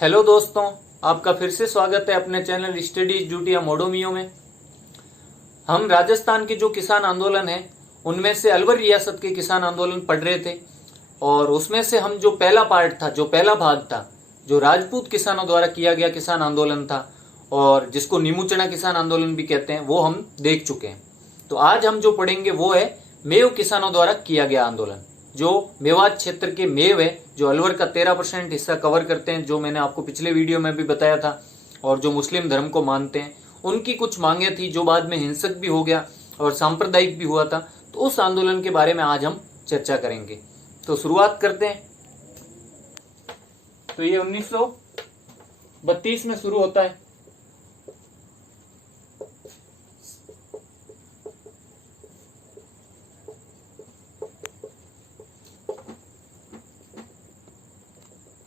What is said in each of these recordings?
Hello दोस्तों, आपका फिर से स्वागत है अपने चैनल स्टडीज ड्यूटिया मोडोमियो में। हम राजस्थान के जो किसान आंदोलन है उनमें से अलवर रियासत के किसान आंदोलन पढ़ रहे थे और उसमें से हम जो पहला पार्ट था, जो पहला भाग था, जो राजपूत किसानों द्वारा किया गया किसान आंदोलन था और जिसको नीमूचना किसान आंदोलन भी कहते हैं, वो हम देख चुके हैं। तो आज हम जो पढ़ेंगे वो है मेव किसानों द्वारा किया गया आंदोलन, जो मेवात क्षेत्र के मेव है, जो अलवर का 13% हिस्सा कवर करते हैं, जो मैंने आपको पिछले वीडियो में भी बताया था, और जो मुस्लिम धर्म को मानते हैं। उनकी कुछ मांगे थी जो बाद में हिंसक भी हो गया और सांप्रदायिक भी हुआ था। तो उस आंदोलन के बारे में आज हम चर्चा करेंगे। तो शुरुआत करते हैं। तो ये 1932 में शुरू होता है।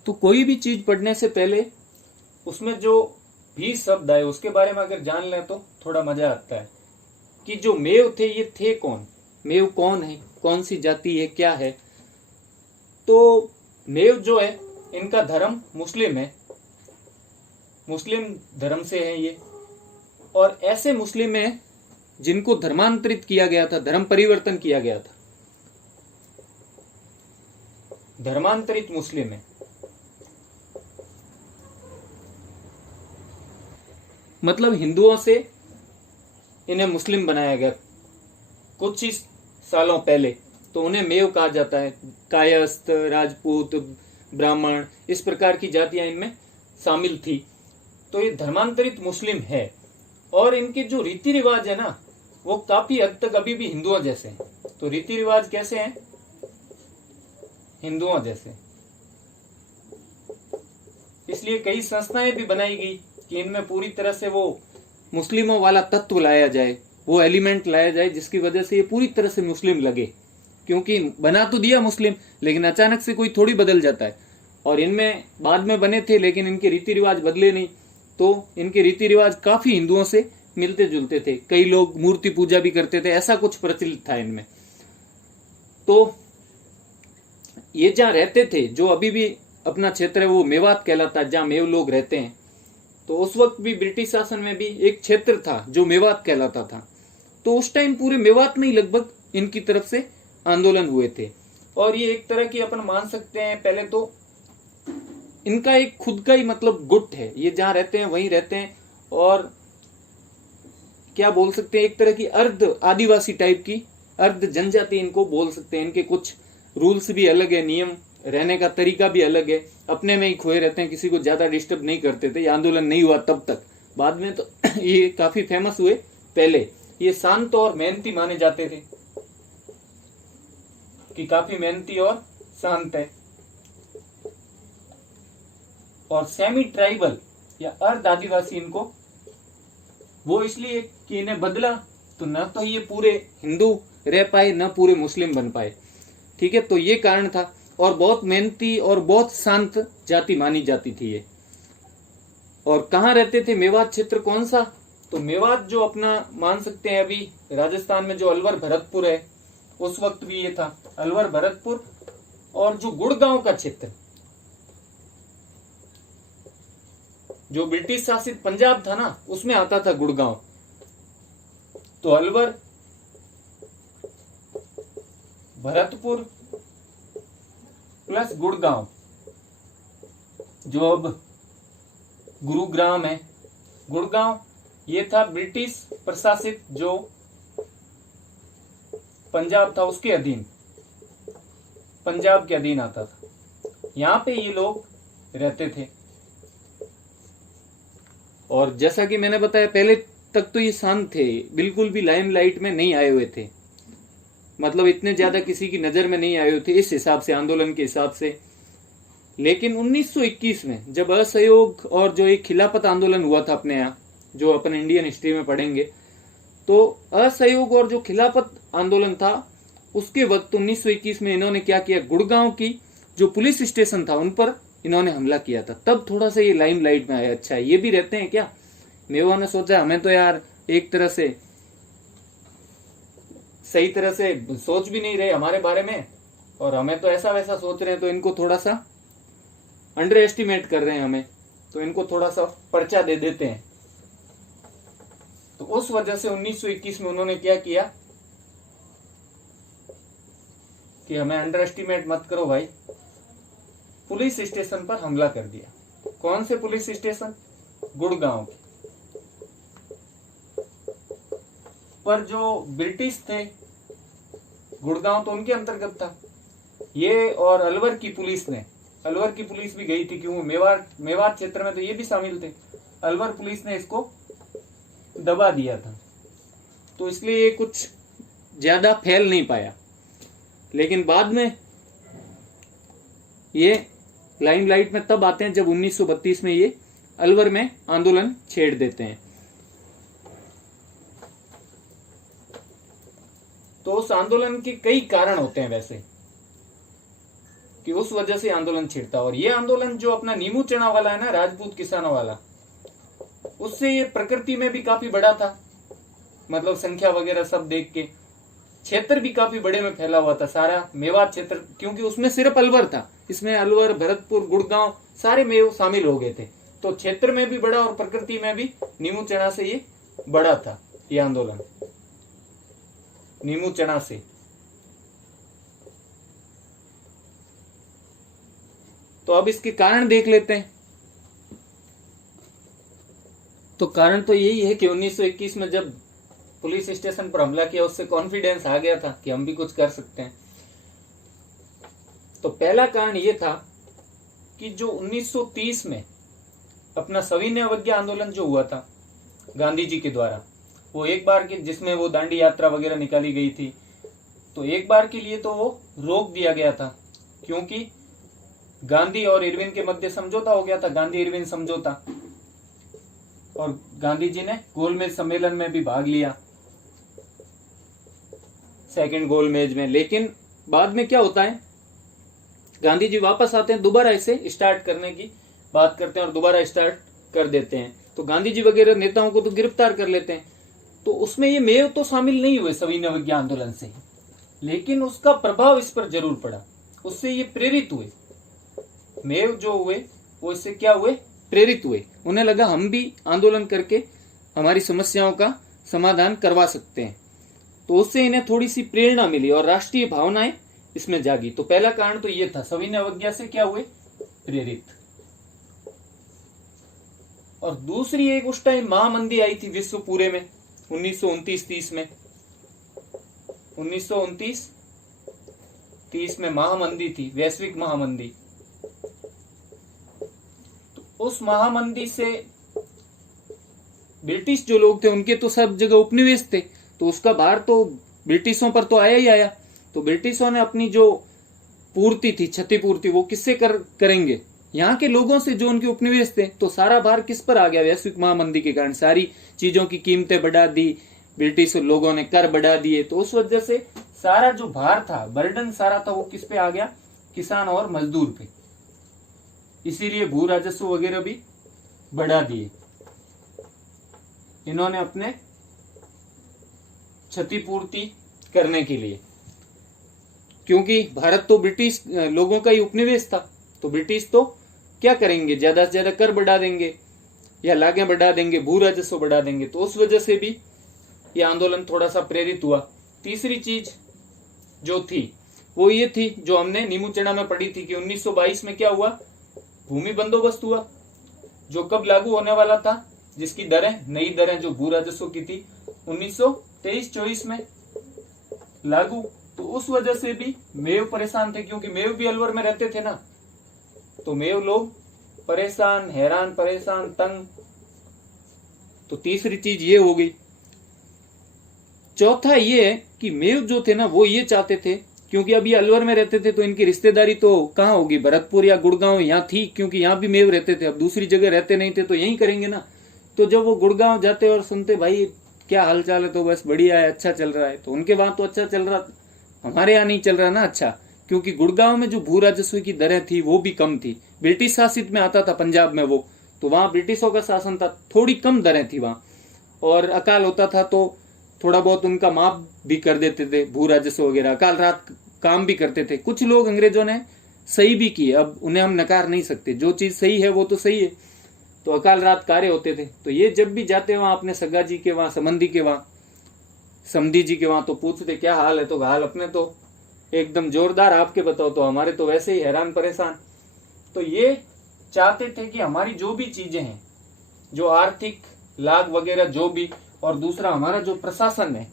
तो कोई भी चीज पढ़ने से पहले उसमें जो भी शब्द आए उसके बारे में अगर जान लें तो थोड़ा मजा आता है कि जो मेव थे ये थे कौन, मेव कौन है, कौन सी जाति है, क्या है। तो मेव जो है इनका धर्म मुस्लिम है, मुस्लिम धर्म से है ये। और ऐसे मुस्लिम है जिनको धर्मांतरित किया गया था, धर्म परिवर्तन किया गया था, धर्मांतरित मुस्लिम है। मतलब हिंदुओं से इन्हें मुस्लिम बनाया गया कुछ ही सालों पहले, तो उन्हें मेव कहा जाता है। कायस्थ, राजपूत, ब्राह्मण, इस प्रकार की जातियां इनमें शामिल थी। तो ये धर्मांतरित मुस्लिम है और इनके जो रीति रिवाज है ना, वो काफी हद तक अभी भी हिंदुओं जैसे हैं। तो रीति रिवाज कैसे हैं? हिंदुओं जैसे। इसलिए कई संस्थाएं भी बनाई गई कि इनमें पूरी तरह से वो मुस्लिमों वाला तत्व लाया जाए, वो एलिमेंट लाया जाए जिसकी वजह से ये पूरी तरह से मुस्लिम लगे। क्योंकि बना तो दिया मुस्लिम, लेकिन अचानक से कोई थोड़ी बदल जाता है। और इनमें बाद में बने थे लेकिन इनके रीति रिवाज बदले नहीं, तो इनके रीति रिवाज काफी हिंदुओं से मिलते जुलते थे। कई लोग मूर्ति पूजा भी करते थे, ऐसा कुछ प्रचलित था इनमें। तो ये जहां रहते थे, जो अभी भी अपना क्षेत्र है वो मेवात कहलाता है, जहां मेव लोग रहते हैं। तो उस वक्त भी ब्रिटिश शासन में भी एक क्षेत्र था जो मेवात कहलाता था। तो उस टाइम पूरे मेवात में ही लगभग इनकी तरफ से आंदोलन हुए थे। और ये एक तरह की अपन मान सकते हैं, पहले तो इनका एक खुद का ही मतलब गुट है, ये जहां रहते हैं वहीं रहते हैं। और क्या बोल सकते हैं, एक तरह की अर्ध आदिवासी टाइप की, अर्ध जनजाति इनको बोल सकते हैं। इनके कुछ रूल्स भी अलग है, नियम, रहने का तरीका भी अलग है, अपने में ही खोए रहते हैं, किसी को ज्यादा डिस्टर्ब नहीं करते थे। ये आंदोलन नहीं हुआ तब तक, बाद में तो ये काफी फेमस हुए। पहले ये शांत और मेहनती माने जाते थे कि काफी मेहनती और शांत है। और सेमी ट्राइबल या अर्ध आदिवासी इनको वो इसलिए कि इन्हें बदला तो न तो ये पूरे हिंदू रह पाए न पूरे मुस्लिम बन पाए। ठीक है, तो ये कारण था। और बहुत मेहनती और बहुत शांत जाति मानी जाती थी ये। और कहाँ रहते थे? मेवात क्षेत्र कौन सा? तो मेवात जो अपना मान सकते हैं अभी राजस्थान में जो अलवर भरतपुर है, उस वक्त भी ये था अलवर भरतपुर। और जो गुड़गांव का क्षेत्र, जो ब्रिटिश शासित पंजाब था ना, उसमें आता था गुड़गांव। तो अलवर, भरतपुर प्लस गुड़गांव, जो अब गुरुग्राम है, गुड़गांव, ये था ब्रिटिश प्रशासित जो पंजाब था उसके अधीन, पंजाब के अधीन आता था। यहां पे ये लोग रहते थे। और जैसा कि मैंने बताया, पहले तक तो ये शांत थे, बिल्कुल भी लाइमलाइट में नहीं आए हुए थे। मतलब इतने ज्यादा किसी की नजर में नहीं आए हुए थे इस हिसाब से, आंदोलन के हिसाब से। लेकिन 1921 में जब असहयोग और जो एक खिलाफत आंदोलन हुआ था अपने यहाँ, जो अपन इंडियन हिस्ट्री में पढ़ेंगे, तो असहयोग और जो खिलाफत आंदोलन था उसके वक्त 1921 में इन्होंने क्या किया, गुड़गांव की जो पुलिस स्टेशन था उन पर इन्होंने हमला किया था। तब थोड़ा सा ये लाइमलाइट में आया। अच्छा, ये भी रहते हैं क्या? मेवा ने सोचा हमें तो यार एक तरह से सही तरह से सोच भी नहीं रहे हमारे बारे में, और हमें तो ऐसा वैसा सोच रहे हैं, तो इनको थोड़ा सा अंडर एस्टिमेट कर रहे हैं हमें। तो इनको थोड़ा सा पर्चा दे देते हैं। तो उस वजह से 1921 में उन्होंने क्या किया कि हमें अंडर एस्टिमेट मत करो भाई, पुलिस स्टेशन पर हमला कर दिया। कौन से पुलिस स्टेशन? गुड़गांव के। पर जो ब्रिटिश थे, गुड़गांव तो उनके अंतर्गत था, ये और अलवर की पुलिस ने, अलवर की पुलिस भी गई थी क्योंकि मेवाड़ क्षेत्र में तो ये भी शामिल थे, अलवर पुलिस ने इसको दबा दिया था। तो इसलिए ये कुछ ज्यादा फैल नहीं पाया। लेकिन बाद में ये लाइमलाइट में तब आते हैं जब 1932 में ये अलवर में आंदोलन छेड़ देते हैं। तो उस आंदोलन के कई कारण होते हैं वैसे कि उस वजह से आंदोलन छिड़ता। और ये आंदोलन जो अपना नीमू चना वाला है ना, राजपूत किसानों वाला, उससे ये प्रकृति में भी काफी बड़ा था, मतलब संख्या वगैरह सब देख के। क्षेत्र भी काफी बड़े में फैला हुआ था सारा मेवाड़ क्षेत्र, क्योंकि उसमें सिर्फ अलवर था, इसमें अलवर, भरतपुर, गुड़गांव सारे मेव शामिल हो गए थे। तो क्षेत्र में भी बड़ा और प्रकृति में भी नीमू चना से ये बड़ा था ये आंदोलन, नीमू चना से। तो अब इसके कारण देख लेते हैं। तो कारण तो यही है कि 1921 में जब पुलिस स्टेशन पर हमला किया, उससे कॉन्फिडेंस आ गया था कि हम भी कुछ कर सकते हैं। तो पहला कारण यह था कि जो 1930 में अपना सविनय अवज्ञा आंदोलन जो हुआ था गांधी जी के द्वारा, वो एक बार के, जिसमें वो दांडी यात्रा वगैरह निकाली गई थी, तो एक बार के लिए तो वो रोक दिया गया था, क्योंकि गांधी और इरविन के मध्य समझौता हो गया था, गांधी इरविन समझौता। और गांधी जी ने गोलमेज सम्मेलन में भी भाग लिया, सेकंड गोलमेज में। लेकिन बाद में क्या होता है, गांधी जी वापस आते हैं, दोबारा इसे स्टार्ट करने की बात करते हैं और दोबारा स्टार्ट कर देते हैं। तो गांधी जी वगैरह नेताओं को तो गिरफ्तार कर लेते हैं। तो उसमें ये मेव तो शामिल नहीं हुए सविनय अवज्ञा आंदोलन से, लेकिन उसका प्रभाव इस पर जरूर पड़ा, उससे ये प्रेरित हुए। मेव जो हुए वो इससे क्या हुए, प्रेरित हुए। उन्हें लगा हम भी आंदोलन करके हमारी समस्याओं का समाधान करवा सकते हैं। तो उससे इन्हें थोड़ी सी प्रेरणा मिली और राष्ट्रीय भावनाएं इसमें जागी। तो पहला कारण तो ये था, सविनय अवज्ञा से क्या हुए, प्रेरित। और दूसरी एक उस टाइम महामंदी आई थी विश्व पूरे में 1929-30 में। 1929-30 में महामंदी थी, वैश्विक महामंदी। तो उस महामंदी से ब्रिटिश जो लोग थे उनके तो सब जगह उपनिवेश थे, तो उसका भार तो ब्रिटिशों पर तो आया ही आया। तो ब्रिटिशों ने अपनी जो पूर्ति थी, क्षतिपूर्ति, वो किससे करेंगे, यहाँ के लोगों से जो उनके उपनिवेश थे। तो सारा भार किस पर आ गया, वैश्विक महामंदी के कारण सारी चीजों की कीमतें बढ़ा दी, ब्रिटिश लोगों ने कर बढ़ा दिए। तो उस वजह से सारा जो भार था, बर्डन सारा था, वो किस पे आ गया, किसान और मजदूर पे। इसीलिए भू राजस्व वगैरह भी बढ़ा दिए इन्होंने अपने क्षतिपूर्ति करने के लिए, क्योंकि भारत तो ब्रिटिश लोगों का ही उपनिवेश था। तो ब्रिटिश तो क्या करेंगे, ज्यादा से ज्यादा कर बढ़ा देंगे या लागें बढ़ा देंगे, भू राजस्व बढ़ा देंगे। तो उस वजह से भी यह आंदोलन थोड़ा सा प्रेरित हुआ। तीसरी चीज जो थी वो ये थी, जो हमने नीमू चना में पढ़ी थी कि 1922 में क्या हुआ, भूमि बंदोबस्त हुआ, जो कब लागू होने वाला था, जिसकी दरें, नई दरें जो भू राजस्व की थी 1923-24 में लागू। तो उस वजह से भी मेव परेशान थे, क्योंकि मेव भी अलवर में रहते थे ना। तो मेव लोग परेशान, हैरान, परेशान, तंग। तो तीसरी चीज ये हो गई। चौथा ये है कि मेव जो थे ना, वो ये चाहते थे, क्योंकि अभी अलवर में रहते थे तो इनकी रिश्तेदारी तो कहाँ होगी, भरतपुर या गुड़गांव यहाँ थी, क्योंकि यहाँ भी मेव रहते थे। अब दूसरी जगह रहते नहीं थे तो यही करेंगे ना। तो जब वो गुड़गांव जाते और सुनते भाई क्या हालचाल है, तो बस बढ़िया है, अच्छा चल रहा है, तो उनके वहां तो अच्छा चल रहा, हमारे यहाँ नहीं चल रहा ना अच्छा, क्योंकि गुड़गांव में जो भू राजस्व की दरें थी वो भी कम थी। ब्रिटिश शासित में आता था पंजाब में वो, तो वहां ब्रिटिशों का शासन था, थोड़ी कम दरें थी वहां, और अकाल होता था तो थोड़ा बहुत उनका माफ भी कर देते थे भू राजस्व वगैरह, अकाल रात काम भी करते थे। कुछ लोग अंग्रेजों ने सही भी किए, अब उन्हें हम नकार नहीं सकते, जो चीज सही है वो तो सही है। तो अकाल रात कार्य होते थे। तो ये जब भी जाते वहां अपने सगा जी के वहां, संबंधी के वहां, समधी जी के वहां, तो पूछते क्या हाल है, तो हाल अपने तो एकदम जोरदार, आपके बताओ, तो हमारे तो वैसे ही हैरान परेशान। तो ये चाहते थे कि हमारी जो भी चीजें हैं, जो आर्थिक लाभ वगैरह जो भी, और दूसरा हमारा जो प्रशासन है,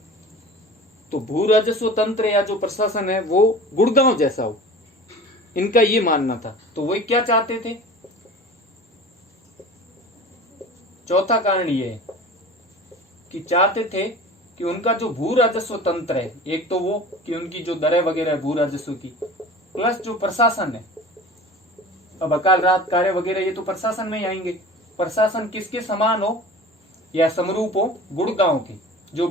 तो भू राजस्व तंत्र या जो प्रशासन है वो गुड़गांव जैसा हो, इनका ये मानना था। तो वही क्या चाहते थे। चौथा कारण ये है कि चाहते थे कि उनका जो भू राजस्व तंत्र है, एक तो वो कि उनकी जो दरें वगैरह है भू राजस्व की, प्लस जो प्रशासन है, अब अकाल राहत कार्य वगैरह ये तो प्रशासन में ही आएंगे। प्रशासन किसके समान हो या समरूप हो, गुड़गांव के, जो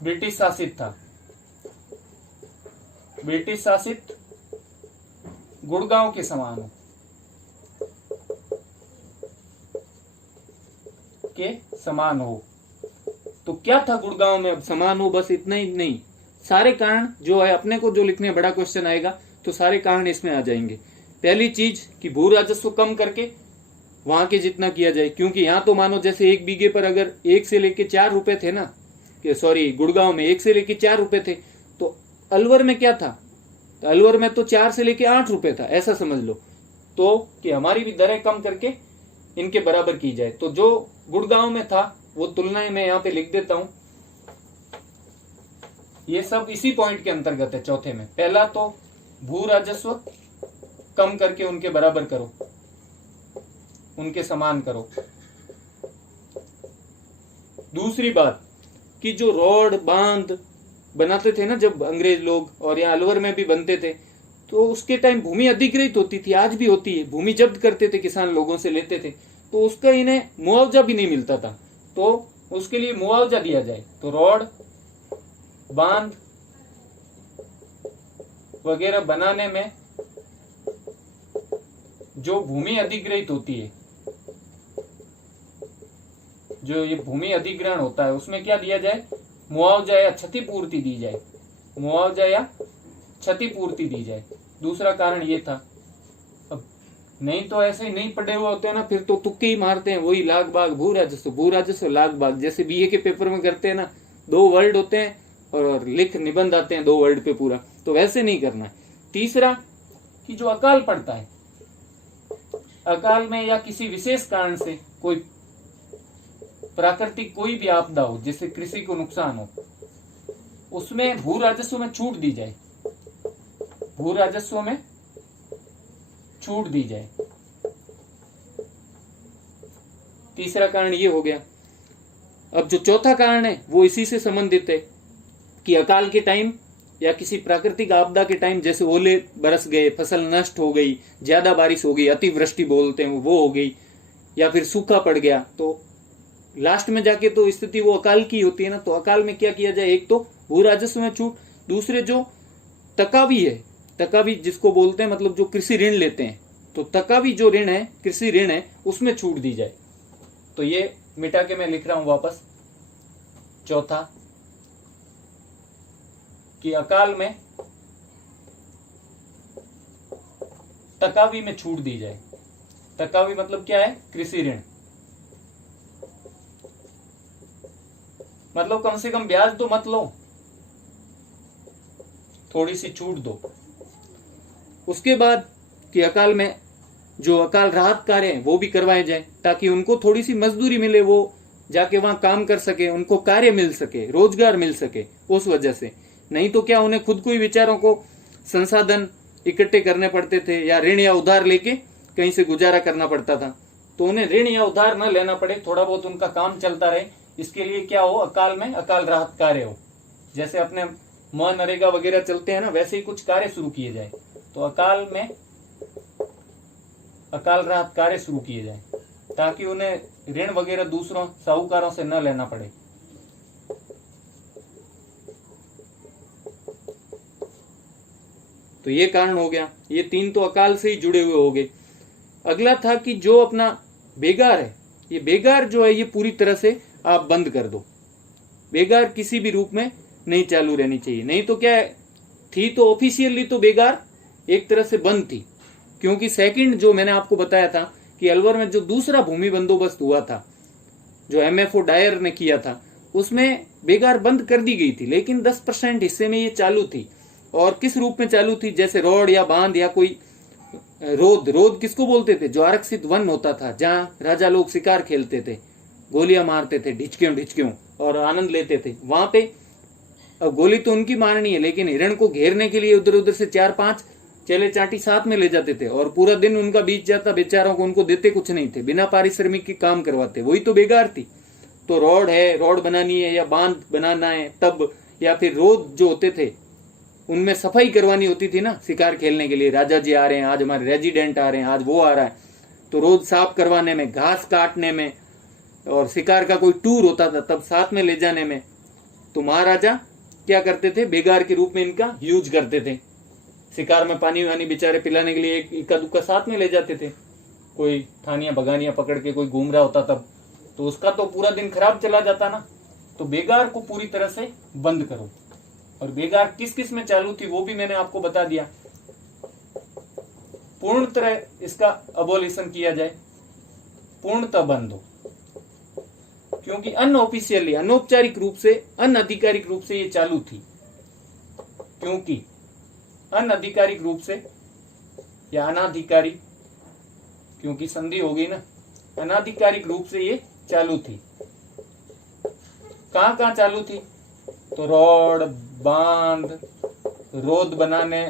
ब्रिटिश शासित था, ब्रिटिश शासित गुड़गांव के समान हो, के समान हो। तो क्या था गुड़गांव में, अब समान हो, बस इतना ही नहीं, सारे कारण जो है अपने को जो लिखने बड़ा क्वेश्चन आएगा तो सारे कारण इसमें आ जाएंगे। पहली चीज कि भू राजस्व कम करके वहां के जितना किया जाए, क्योंकि यहाँ तो मानो जैसे 1 बीघे पर अगर 1 से लेके 4 रुपए थे ना, सॉरी गुड़गांव में 1 से लेके 4 रुपए थे, तो अलवर में क्या था, तो अलवर में तो 4 से लेके 8 रुपए था, ऐसा समझ लो। तो कि हमारी भी दरें कम करके इनके बराबर की जाए। तो जो गुड़गांव में था वो तुलनाएं मैं यहाँ पे लिख देता हूं, ये सब इसी पॉइंट के अंतर्गत है। चौथे में पहला तो भू राजस्व कम करके उनके बराबर करो, उनके समान करो। दूसरी बात कि जो रोड बांध बनाते थे ना जब अंग्रेज लोग, और यहाँ अलवर में भी बनते थे, तो उसके टाइम भूमि अधिग्रहित होती थी, आज भी होती है, भूमि जब्त करते थे, किसान लोगों से लेते थे, तो उसका इन्हें मुआवजा भी नहीं मिलता था, तो उसके लिए मुआवजा दिया जाए। तो रोड बांध वगैरह बनाने में जो भूमि अधिग्रहित होती है, जो ये भूमि अधिग्रहण होता है, उसमें क्या दिया जाए, मुआवजा या क्षतिपूर्ति दी जाए, मुआवजा या क्षतिपूर्ति दी जाए। दूसरा कारण ये था। अब नहीं तो ऐसे ही नहीं पढ़े हुए होते हैं ना, फिर तो तुक्के ही मारते हैं, वही लाख बाग भू राजस्व लाख बाग, जैसे बीए के पेपर में करते हैं ना, 2 वर्ड होते हैं और लिख निबंध आते हैं 2 वर्ड पे पूरा, तो वैसे नहीं करना है। तीसरा कि जो अकाल पड़ता है, अकाल में या किसी विशेष कारण से कोई प्राकृतिक कोई भी आपदा हो, जैसे कृषि को नुकसान हो, उसमें भू राजस्व में छूट दी जाए, भू राजस्व में छूट दी जाए। तीसरा कारण ये हो गया। अब जो चौथा कारण है वो इसी से संबंधित है कि अकाल के टाइम या किसी प्राकृतिक आपदा के टाइम, जैसे ओले बरस गए, फसल नष्ट हो गई, ज्यादा बारिश हो गई, अतिवृष्टि बोलते हैं वो हो गई, या फिर सूखा पड़ गया, तो लास्ट में जाके तो स्थिति वो अकाल की होती है ना। तो अकाल में क्या किया जाए, एक तो भू राजस्व में छूट, दूसरे जो तकावी है, तकावी जिसको बोलते हैं, मतलब जो कृषि ऋण लेते हैं, तो तकावी जो ऋण है, कृषि ऋण है, उसमें छूट दी जाए। तो ये मिटा के मैं लिख रहा हूं वापस, चौथा कि अकाल में तकावी में छूट दी जाए। तकावी मतलब क्या है, कृषि ऋण, मतलब कम से कम ब्याज तो मत लो, थोड़ी सी छूट दो। उसके बाद कि अकाल में जो अकाल राहत कार्य हैं वो भी करवाए जाए, ताकि उनको थोड़ी सी मजदूरी मिले, वो जाके वहां काम कर सके, उनको कार्य मिल सके, रोजगार मिल सके उस वजह से। नहीं तो क्या उन्हें खुद को ही विचारों को संसाधन इकट्ठे करने पड़ते थे, या ऋण या उधार लेके कहीं से गुजारा करना पड़ता था। तो उन्हें ऋण या उधार न लेना पड़े, थोड़ा बहुत उनका काम चलता रहे, इसके लिए क्या हो, अकाल में अकाल राहत कार्य हो। जैसे अपने मनरेगा वगैरह चलते हैं ना, वैसे ही कुछ कार्य शुरू किए जाए। तो अकाल में अकाल राहत कार्य शुरू किए जाए, ताकि उन्हें ऋण वगैरह दूसरों साहूकारों से न लेना पड़े। तो ये कारण हो गया, ये 3 तो अकाल से ही जुड़े हुए हो गए। अगला था कि जो अपना बेगार है, ये बेगार जो है ये पूरी तरह से आप बंद कर दो, बेगार किसी भी रूप में नहीं चालू रहनी चाहिए। नहीं तो क्या है, थी तो ऑफिशियली तो बेगार एक तरह से बंद थी, क्योंकि सेकंड जो मैंने आपको बताया था कि अलवर में जो दूसरा भूमि बंदोबस्त हुआ था, जो MFO डायर ने किया था, उसमें बेगार बंद कर दी गई थी, लेकिन 10% हिस्से में ये चालू थी। और किस रूप में चालू थी? जैसे रोड या बांध या कोई रोद किसको बोलते थे? जो आरक्षित वन होता था, जहां राजा लोग शिकार खेलते थे, गोलियां मारते थे ढिचकियों और आनंद लेते थे। वहां पे अब गोली तो उनकी मारनी है, लेकिन हिरण को घेरने के लिए उधर उधर से 4-5 चेले चाटी साथ में ले जाते थे और पूरा दिन उनका बीत जाता, बेचारों को उनको देते कुछ नहीं थे, बिना पारिश्रमिक के काम करवाते। वही तो बेगार थी। तो रोड बनानी है या बांध बनाना है तब, या फिर रोड जो होते थे उनमें सफाई करवानी होती थी ना, शिकार खेलने के लिए राजा जी आ रहे हैं, आज हमारे रेजिडेंट आ रहे हैं, आज वो आ रहा है, तो रोड साफ करवाने में, घास काटने में, और शिकार का कोई टूर होता था तब साथ में ले जाने में, तो महाराजा क्या करते थे? बेगार के रूप में इनका यूज करते थे। शिकार में पानी वानी बेचारे पिलाने के लिए इक्का दुक्का साथ में ले जाते थे। कोई ठानिया बगानिया पकड़ के कोई घूम रहा होता तब, तो उसका तो पूरा दिन खराब चला जाता ना। तो बेगार को पूरी तरह से बंद करो। और बेगार किस किस में चालू थी वो भी मैंने आपको बता दिया। पूर्ण तरह इसका अबोलिशन किया जाए, पूर्णतः बंद हो, क्योंकि अनऑफिशियली, अनौपचारिक रूप से, अनआधिकारिक रूप से ये चालू थी। क्योंकि अनआधिकारिक रूप से या अनाधिकारिक, क्योंकि संधि हो गई ना, अनाधिकारिक रूप से ये चालू थी। कहां कहां चालू थी? तो रोड, बांध, रोड बनाने,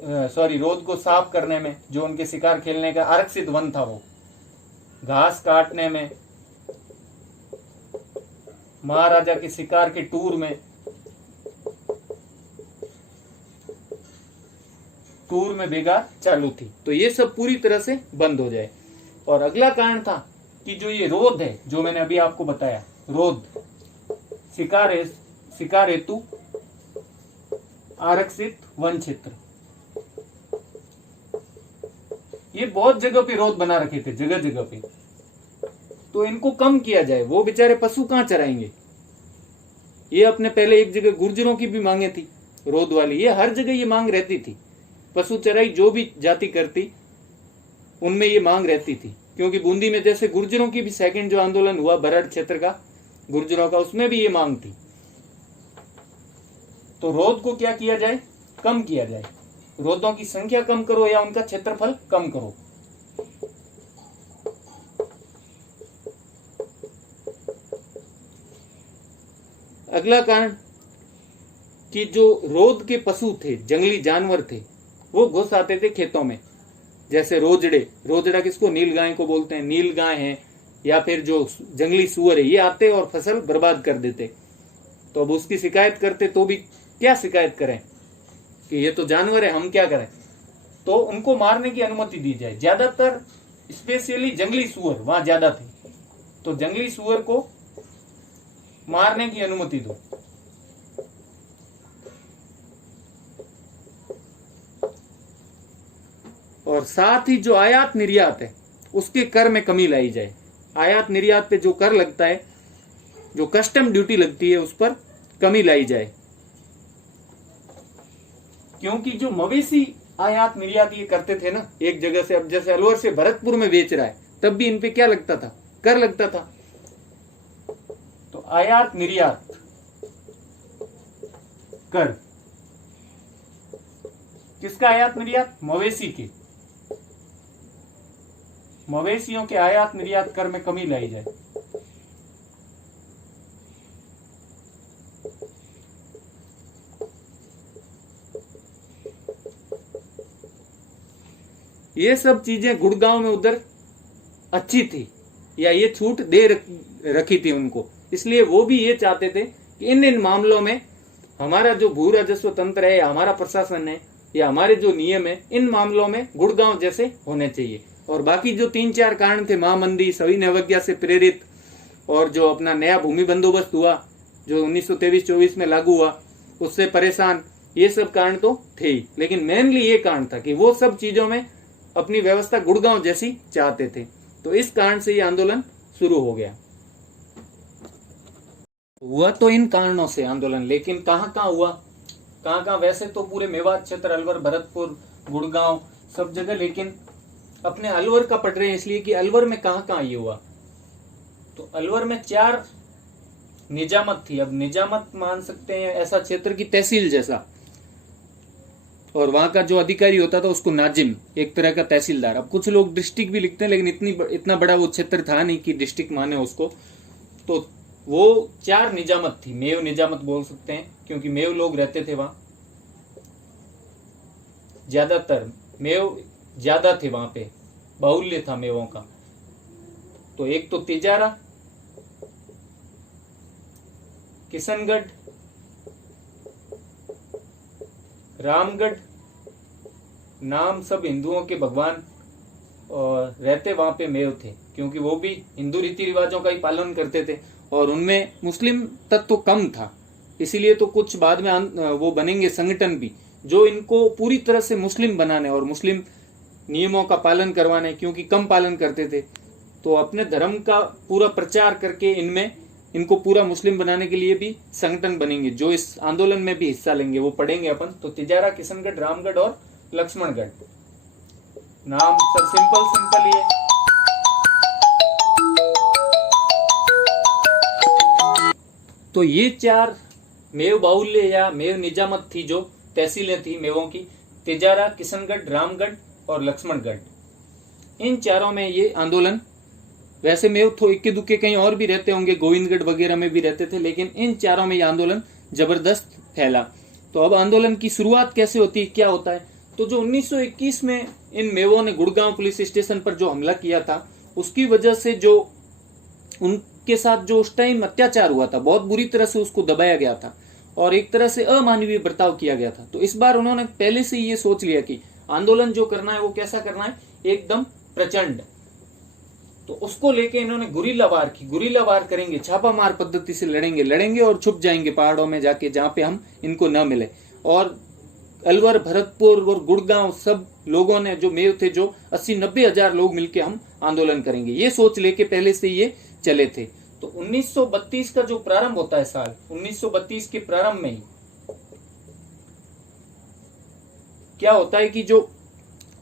रोड को साफ करने में, जो उनके शिकार खेलने का आरक्षित वन था वो, घास काटने में, महाराजा के शिकार के टूर में बेगार चालू थी। तो ये सब पूरी तरह से बंद हो जाए। और अगला कारण था कि जो ये रोध है, जो मैंने अभी आपको बताया, रोध शिकार हेतु आरक्षित वन क्षेत्र, ये बहुत जगह पे रोध बना रखे थे, जगह जगह पे। तो इनको कम किया जाए। वो बेचारे पशु कहां चराएंगे? ये अपने पहले एक जगह गुर्जरों की भी मांगे थी रोध वाली, ये हर जगह ये मांग रहती थी। पशु चराई जो भी जाति करती उनमें ये मांग रहती थी। क्योंकि बूंदी में जैसे गुर्जरों की भी सेकंड जो आंदोलन हुआ बरड़ क्षेत्र का, गुर्जरों का, उसमें भी ये मांग थी। तो रोध को क्या किया जाए? कम किया जाए। रोधों की संख्या कम करो या उनका क्षेत्रफल कम करो। अगला कारण कि जो रोध के पशु थे, जंगली जानवर थे, वो घुस आते थे खेतों में। जैसे रोजड़ा किसको? नील गाय को बोलते हैं। नील गाय है या फिर जो जंगली सुअर है, ये आते और फसल बर्बाद कर देते। तो अब उसकी शिकायत करते, तो भी क्या शिकायत करें कि ये तो जानवर है, हम क्या करें? तो उनको मारने की अनुमति दी जाए। ज्यादातर स्पेशली जंगली सुअर वहां ज्यादा थे, तो जंगली सुअर को मारने की अनुमति दो। और साथ ही जो आयात निर्यात है उसके कर में कमी लाई जाए। आयात निर्यात पे जो कर लगता है, जो कस्टम ड्यूटी लगती है, उस पर कमी लाई जाए। क्योंकि जो मवेशी आयात निर्यात ये करते थे ना एक जगह से, अब जैसे अलवर से भरतपुर में बेच रहा है, तब भी इन पे क्या लगता था? कर लगता था। तो आयात निर्यात कर, किसका आयात निर्यात? मवेशी के। मवेशियों के आयात निर्यात कर में कमी लाई जाए। ये सब चीजें गुड़गांव में उधर अच्छी थी, या ये छूट दे रखी थी उनको। इसलिए वो भी ये चाहते थे कि इन मामलों में हमारा जो भू राजस्व तंत्र है, या हमारा प्रशासन है, या हमारे जो नियम है, इन मामलों में गुड़गांव जैसे होने चाहिए। और बाकी जो 3-4 कारण थे, महामंदी, सविनय अवज्ञा से प्रेरित, और जो अपना नया भूमि बंदोबस्त हुआ जो 1923-24 में लागू हुआ, उससे परेशान, ये सब कारण तो थे ही। लेकिन मेनली ये कारण था कि वो सब चीजों में अपनी व्यवस्था गुड़गांव जैसी चाहते थे। तो इस कारण से ये आंदोलन शुरू हो गया। हुआ तो इन कारणों से आंदोलन, लेकिन कहाँ हुआ, कहाँ वैसे तो पूरे मेवात क्षेत्र, अलवर, भरतपुर, गुड़गांव, सब जगह, लेकिन अपने अलवर का पढ़ रहे हैं, इसलिए कि अलवर में कहाँ कहाँ ये हुआ। तो अलवर में 4 निजामत थी। अब निजामत मान सकते हैं ऐसा क्षेत्र की तहसील जैसा, और वहां का जो अधिकारी होता था उसको नाजिम, एक तरह का तहसीलदार। अब कुछ लोग डिस्ट्रिक्ट भी लिखते हैं, लेकिन इतना बड़ा वो क्षेत्र था नहीं कि डिस्ट्रिक्ट माने उसको। तो वो 4 निजामत थी, मेव निजामत बोल सकते हैं, क्योंकि मेव लोग रहते थे वहां, ज्यादातर मेव ज्यादा थे वहां पे, बाहुल्य था मेवों का। तो एक तो तिजारा, किशनगढ़, रामगढ़, नाम सब हिंदुओं के भगवान और रहते वहां पे मेव थे, क्योंकि वो भी हिंदू रीति रिवाजों का ही पालन करते थे और उनमें मुस्लिम तत्व कम था। इसीलिए तो कुछ बाद में वो बनेंगे संगठन भी जो इनको पूरी तरह से मुस्लिम बनाने और मुस्लिम नियमों का पालन करवाने, क्योंकि कम पालन करते थे। तो अपने धर्म का पूरा प्रचार करके इनको पूरा मुस्लिम बनाने के लिए भी संगठन बनेंगे जो इस आंदोलन में भी हिस्सा लेंगे, वो पढ़ेंगे अपन। तो तिजारा, किशनगढ़, रामगढ़ और लक्ष्मणगढ़। नाम सब सिंपल ही है। तो ये 4 मेव बाहुल्य या मेव निजामत थी, जो तहसीलें थी मेवों की, तिजारा, किशनगढ़, रामगढ़ और लक्ष्मणगढ़। इन चारों में ये आंदोलन, वैसे मेव तो इक्के दुक्के कहीं और भी रहते होंगे, गोविंदगढ़ वगैरह में भी रहते थे, लेकिन इन चारों में ये आंदोलन जबरदस्त फैला। तो अब आंदोलन की शुरुआत कैसे होती है, क्या होता है? तो जो 1921 में इन मेवों ने गुड़गांव पुलिस स्टेशन पर जो हमला किया था, उसकी वजह से जो उनके साथ जो उस टाइम अत्याचार हुआ था, बहुत बुरी तरह से उसको दबाया गया था और एक तरह से अमानवीय बर्ताव किया गया था। तो इस बार उन्होंने पहले से ये सोच लिया कि आंदोलन जो करना है वो कैसा करना है, एकदम प्रचंड। तो उसको लेके इन्होंने गुरिल्ला वार की। गुरिल्ला वार करेंगे, छापामार पद्धति से लड़ेंगे और छुप जाएंगे पहाड़ों में जाके, जहां पे हम इनको न मिले। और अलवर, भरतपुर और गुड़गांव सब लोगों ने, जो मेव थे, जो 80-90 हजार लोग मिलके हम आंदोलन करेंगे, ये सोच लेके पहले से ये चले थे। तो 1932 का जो प्रारंभ होता है साल, 1932 के प्रारंभ में ही क्या होता है कि जो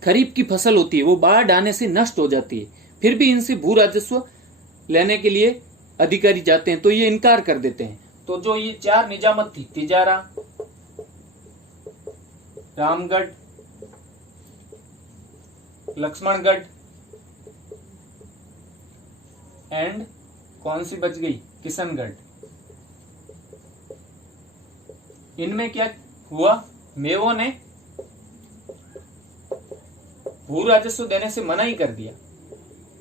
खरीफ की फसल होती है वो बाढ़ आने से नष्ट हो जाती है। फिर भी इनसे भू राजस्व लेने के लिए अधिकारी जाते हैं तो ये इनकार कर देते हैं। तो जो ये 4 निजामत थी, तिजारा, रामगढ़, लक्ष्मणगढ़ एंड कौन सी बच गई, किशनगढ़, इनमें क्या हुआ, मेवों ने भू राजस्व देने से मना ही कर दिया,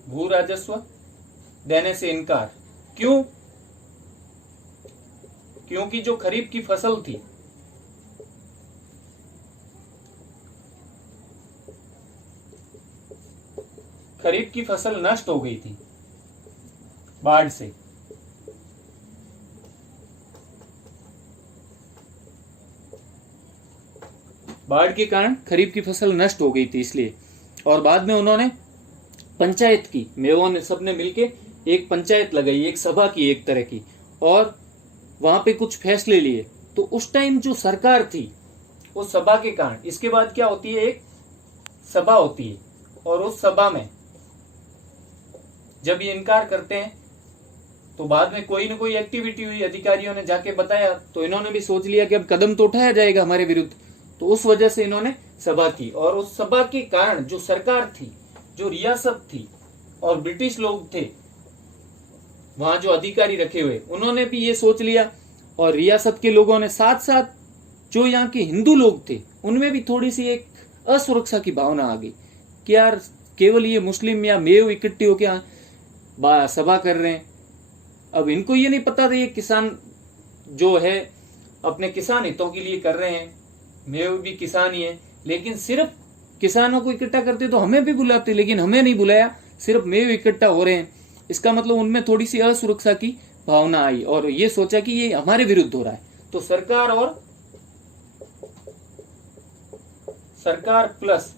भू राजस्व देने से इनकार। क्यों? क्योंकि जो खरीफ की फसल थी, खरीफ की फसल नष्ट हो गई थी बाढ़ से। बाढ़ के कारण खरीफ की फसल नष्ट हो गई थी इसलिए। और बाद में उन्होंने पंचायत की, मेवों ने सबने मिलके एक पंचायत लगाई, एक सभा की एक तरह की, और वहां पे कुछ फैसले लिए। तो उस टाइम जो सरकार थी उस सभा के कारण, इसके बाद क्या होती है, एक सभा होती है और उस सभा में जब ये इनकार करते हैं तो बाद में कोई ना कोई एक्टिविटी हुई, अधिकारियों ने जाके बताया, तो इन्होंने भी सोच लिया कि अब कदम तो उठाया जाएगा हमारे विरुद्ध। तो उस वजह से इन्होंने सभा की, और उस सभा के कारण जो सरकार थी, जो रियासत थी और ब्रिटिश लोग थे वहां जो अधिकारी रखे हुए, उन्होंने भी ये सोच लिया, और रियासत के लोगों ने साथ साथ जो यहाँ के हिंदू लोग थे उनमें भी थोड़ी सी एक असुरक्षा की भावना आ गई कि यार केवल ये मुस्लिम या मेव इकट्ठे होकर सभा कर रहे हैं। अब इनको ये नहीं पता था ये किसान जो है अपने किसान हितों के लिए कर रहे हैं, मेव भी किसान ही है, लेकिन सिर्फ किसानों को इकट्ठा करते तो हमें भी बुलाते, लेकिन हमें नहीं बुलाया, सिर्फ मेव इकट्ठा हो रहे हैं। इसका मतलब उनमें थोड़ी सी असुरक्षा की भावना आई और ये सोचा कि ये हमारे विरुद्ध हो रहा है। तो सरकार प्लस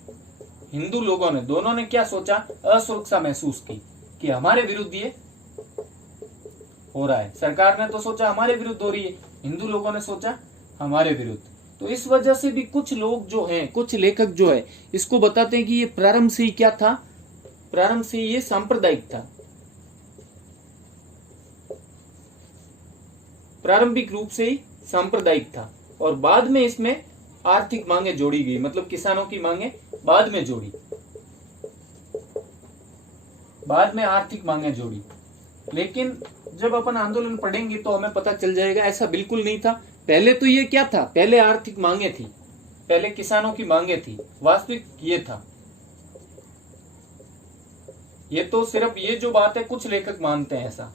हिंदू लोगों ने, दोनों ने क्या सोचा, असुरक्षा महसूस की कि हमारे विरुद्ध ये हो रहा है। सरकार ने तो सोचा हमारे विरुद्ध हो रही है, हिंदू लोगों ने सोचा हमारे विरुद्ध। तो इस वजह से भी कुछ लोग जो हैं, कुछ लेखक जो है, इसको बताते हैं कि ये प्रारंभ से ही क्या था, प्रारंभ से ये सांप्रदायिक था, प्रारंभिक रूप से ही सांप्रदायिक था, और बाद में इसमें आर्थिक मांगे जोड़ी गई, मतलब किसानों की मांगे बाद में जोड़ी, बाद में आर्थिक मांगे जोड़ी। लेकिन जब अपन आंदोलन पढ़ेंगे तो हमें पता चल जाएगा ऐसा बिल्कुल नहीं था। पहले तो ये क्या था, पहले आर्थिक मांगे थी, पहले किसानों की मांगे थी, वास्तविक ये था। ये तो सिर्फ ये जो बात है कुछ लेखक मानते हैं ऐसा।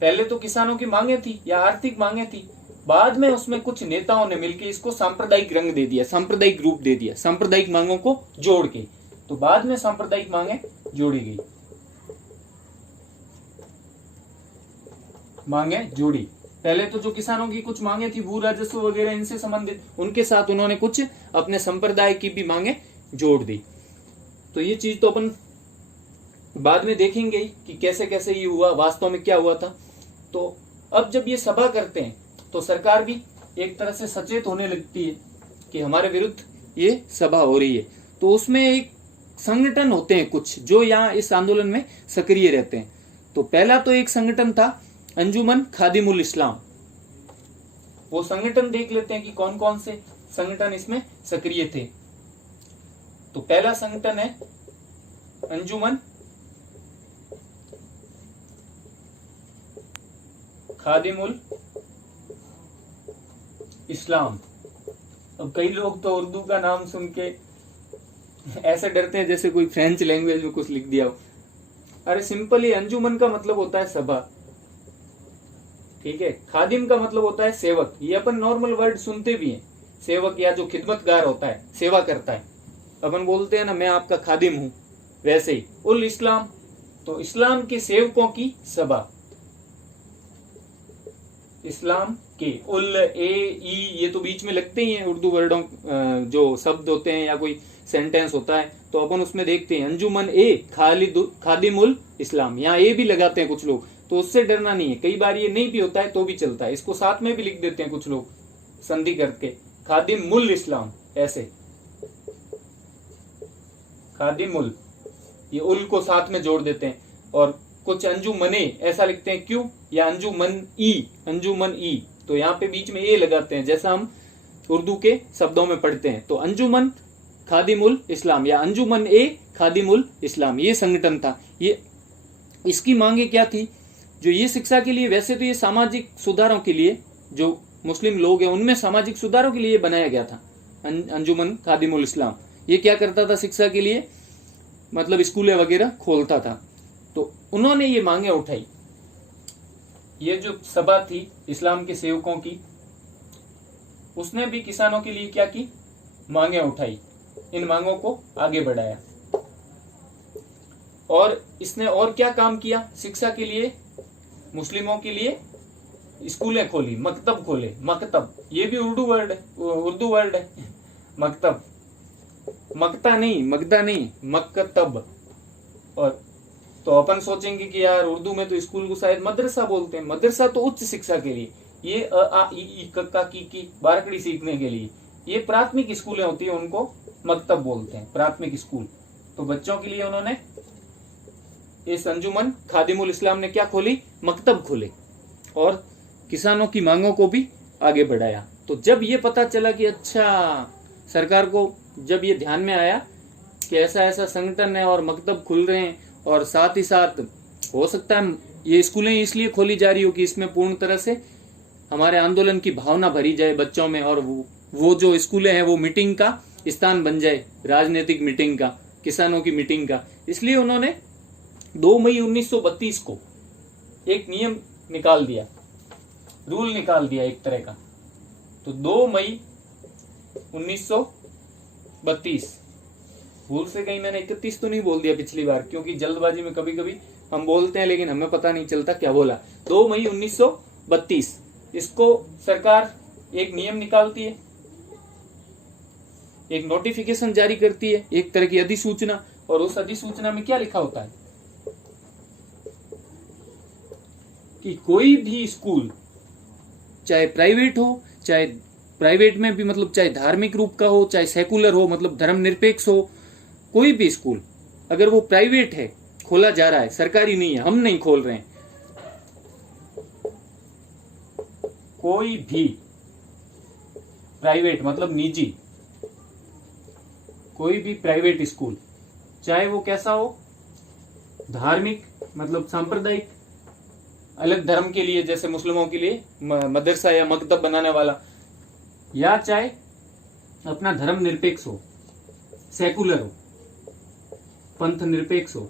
पहले तो किसानों की मांगे थी या आर्थिक मांगे थी, बाद में उसमें कुछ नेताओं ने मिलकर इसको सांप्रदायिक रंग दे दिया, सांप्रदायिक रूप दे दिया, सांप्रदायिक मांगों को जोड़ के, तो बाद में सांप्रदायिक मांगे जोड़ी गई, मांगे जोड़ी। पहले तो जो किसानों की कुछ मांगे थी भू राजस्व वगैरह इनसे संबंधित, उनके साथ उन्होंने कुछ अपने संप्रदाय की भी मांगे जोड़ दी। तो ये चीज तो अपन बाद में देखेंगे ही कि कैसे कैसे ये हुआ, वास्तव में क्या हुआ था। तो अब जब ये सभा करते हैं तो सरकार भी एक तरह से सचेत होने लगती है कि हमारे विरुद्ध ये सभा हो रही है। तो उसमें एक संगठन होते हैं कुछ जो यहाँ इस आंदोलन में सक्रिय रहते हैं। तो पहला तो एक संगठन था अंजुमन खादिमुल इस्लाम। वो संगठन देख लेते हैं कि कौन कौन से संगठन इसमें सक्रिय थे। तो पहला संगठन है अंजुमन खादिमुल इस्लाम। अब कई लोग तो उर्दू का नाम सुन के ऐसे डरते हैं जैसे कोई फ्रेंच लैंग्वेज में कुछ लिख दिया हो। अरे सिंपल ही अंजुमन का मतलब होता है सभा, ठीक है। खादिम का मतलब होता है सेवक, ये अपन नॉर्मल वर्ड सुनते भी हैं, सेवक या जो खिदमतगार होता है, सेवा करता है। अपन बोलते हैं ना मैं आपका खादिम हूं, वैसे ही उल इस्लाम, तो इस्लाम के सेवकों की सभा। इस्लाम के उल ए ई ये तो बीच में लगते ही हैं उर्दू वर्डों, जो शब्द होते हैं या कोई सेंटेंस होता है तो अपन उसमें देखते हैं अंजुमन ए खादिमुल इस्लाम, यहाँ ए भी लगाते हैं कुछ लोग, तो उससे डरना नहीं है। कई बार ये नहीं भी होता है तो भी चलता है, इसको साथ में भी लिख देते हैं कुछ लोग संधि करके, खादिमुल इस्लाम, ऐसे खादिमुल, ये उल को साथ में जोड़ देते हैं। और कुछ अंजुमने ऐसा लिखते हैं, क्यों, या अंजुमन ई, तो यहाँ पे बीच में ए लगाते हैं जैसा हम उर्दू के शब्दों में पढ़ते हैं। तो अंजुमन खादिमुल इस्लाम या अंजुमन ए खादिमुल इस्लाम ये संगठन था। ये इसकी मांगे क्या थी, जो ये शिक्षा के लिए, वैसे तो ये सामाजिक सुधारों के लिए, जो मुस्लिम लोग हैं उनमें सामाजिक सुधारों के लिए बनाया गया था अंजुमन खादिमुल इस्लाम। ये क्या करता था शिक्षा के लिए, मतलब स्कूलें वगैरह खोलता था। तो उन्होंने ये मांगे उठाई, ये जो सभा थी इस्लाम के सेवकों की, उसने भी किसानों के लिए क्या की, मांगे उठाई, इन मांगों को आगे बढ़ाया। और इसने और क्या काम किया शिक्षा के लिए, मुस्लिमों के लिए स्कूलें खोली, मकतब खोले। मकतब ये भी उर्दू वर्ड है मकतब, मकता नहीं, मगदा नहीं, मकतब। और तो अपन सोचेंगे कि यार उर्दू में तो स्कूल को शायद मदरसा बोलते हैं, मदरसा तो उच्च शिक्षा के लिए, ये अ आ इ ई क का की बारकड़ी सीखने के लिए। ये प्राथमिक स्कूलें होती है उनको मकतब बोलते हैं, प्राथमिक स्कूल। तो बच्चों के लिए उन्होंने इस अंजुमन खादिमुल इस्लाम ने क्या खोली, मकतब खोले और किसानों की मांगों को भी आगे बढ़ाया। तो जब ये पता चला कि अच्छा, सरकार को जब ये ध्यान में आया कि ऐसा ऐसा संगठन है और मकतब खुल रहे हैं, और साथ ही साथ हो सकता है ये स्कूलें इसलिए खोली जा रही हो कि इसमें पूर्ण तरह से हमारे आंदोलन की भावना भरी जाए बच्चों में, और वो जो स्कूलें हैं वो मीटिंग का स्थान बन जाए, राजनीतिक मीटिंग का, किसानों की मीटिंग का। इसलिए उन्होंने 2 मई 1932 को एक नियम निकाल दिया, रूल निकाल दिया एक तरह का। तो 2 मई 1932, भूल से कहीं मैंने 31 तो नहीं बोल दिया पिछली बार, क्योंकि जल्दबाजी में कभी कभी हम बोलते हैं लेकिन हमें पता नहीं चलता क्या बोला। 2 मई 1932 इसको सरकार एक नियम निकालती है, एक नोटिफिकेशन जारी करती है, एक तरह की अधिसूचना। और उस अधिसूचना में क्या लिखा होता है कि कोई भी स्कूल, चाहे प्राइवेट हो चाहे प्राइवेट में भी मतलब चाहे धार्मिक रूप का हो चाहे सेकुलर हो, मतलब धर्मनिरपेक्ष हो, कोई भी स्कूल अगर वो प्राइवेट है, खोला जा रहा है, सरकारी नहीं है, हम नहीं खोल रहे हैं, कोई भी प्राइवेट मतलब निजी, कोई भी प्राइवेट स्कूल चाहे वो कैसा हो, धार्मिक मतलब सांप्रदायिक, अलग धर्म के लिए जैसे मुस्लिमों के लिए मदरसा या मकतब बनाने वाला, या चाहे अपना धर्म निरपेक्ष हो, सेकुलर हो, पंथ निरपेक्ष हो,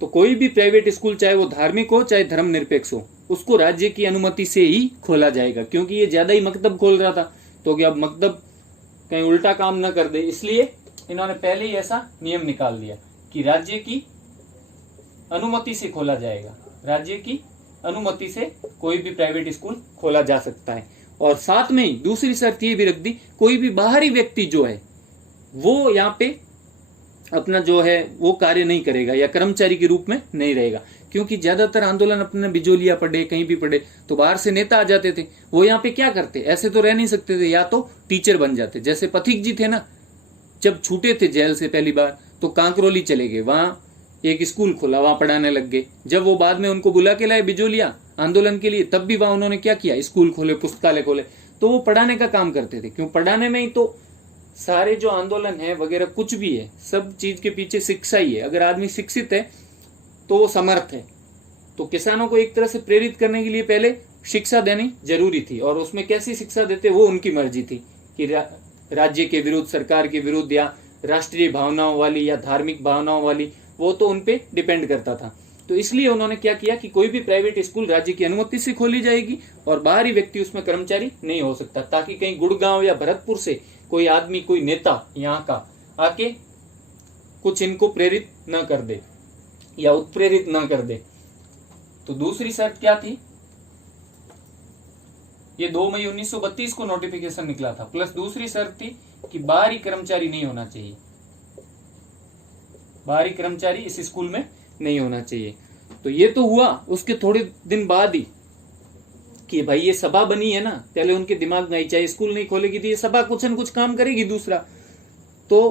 तो कोई भी प्राइवेट स्कूल चाहे वो धार्मिक हो चाहे धर्म निरपेक्ष हो, उसको राज्य की अनुमति से ही खोला जाएगा। क्योंकि ये ज्यादा ही मकतब खोल रहा था, तो कि अब मकतब कहीं उल्टा काम ना कर दे, इसलिए इन्होंने पहले ही ऐसा नियम निकाल दिया कि राज्य की अनुमति से खोला जाएगा, राज्य की अनुमति से कोई भी प्राइवेट स्कूल खोला जा सकता है। और साथ में ही दूसरी शर्त ये भी रख दी, कोई भी बाहरी व्यक्ति जो है वो यहाँ पे अपना जो है वो कार्य नहीं करेगा या कर्मचारी के रूप में नहीं रहेगा। क्योंकि ज्यादातर आंदोलन अपने बिजोलिया पढ़े कहीं भी पढ़े तो बाहर से नेता आ जाते थे, वो यहाँ पे क्या करते, ऐसे तो रह नहीं सकते थे, या तो टीचर बन जाते। जैसे पथिक जी थे ना, जब छूटे थे जेल से पहली बार तो कांकरोली चले गए, वहां एक स्कूल खोला, वहां पढ़ाने लग गए। जब वो बाद में उनको बुला के लाए बिजोलिया आंदोलन के लिए, तब भी वहां उन्होंने क्या किया, स्कूल खोले, पुस्तकालय खोले, तो वो पढ़ाने का काम करते थे। क्यों, पढ़ाने में ही तो सारे जो आंदोलन है वगैरह कुछ भी है, सब चीज के पीछे शिक्षा ही है। अगर आदमी शिक्षित है तो वो समर्थ है। तो किसानों को एक तरह से प्रेरित करने के लिए पहले शिक्षा देनी जरूरी थी, और उसमें कैसी शिक्षा देते वो उनकी मर्जी थी कि राज्य के विरुद्ध, सरकार के विरुद्ध, या राष्ट्रीय भावनाओं वाली या धार्मिक भावनाओं वाली, वो तो उनपे डिपेंड करता था। तो इसलिए उन्होंने क्या किया कि कोई भी प्राइवेट स्कूल राज्य की अनुमति से खोली जाएगी और बाहरी व्यक्ति उसमें कर्मचारी नहीं हो सकता, ताकि कहीं गुड़गांव या भरतपुर से कोई आदमी, कोई नेता यहाँ का आके कुछ इनको प्रेरित न कर दे या उत्प्रेरित न कर दे। तो दूसरी शर्त क्या थी, ये 2 मई 1932 को नोटिफिकेशन निकला था, प्लस दूसरी शर्त थी कि बाहरी कर्मचारी नहीं होना चाहिए, बाहरी कर्मचारी इस स्कूल में नहीं होना चाहिए। तो ये तो हुआ उसके थोड़े दिन बाद ही कि भाई ये सभा बनी है ना, पहले उनके दिमाग में आई, चाहे स्कूल नहीं खोलेगी तो ये सभा कुछ न कुछ काम करेगी दूसरा। तो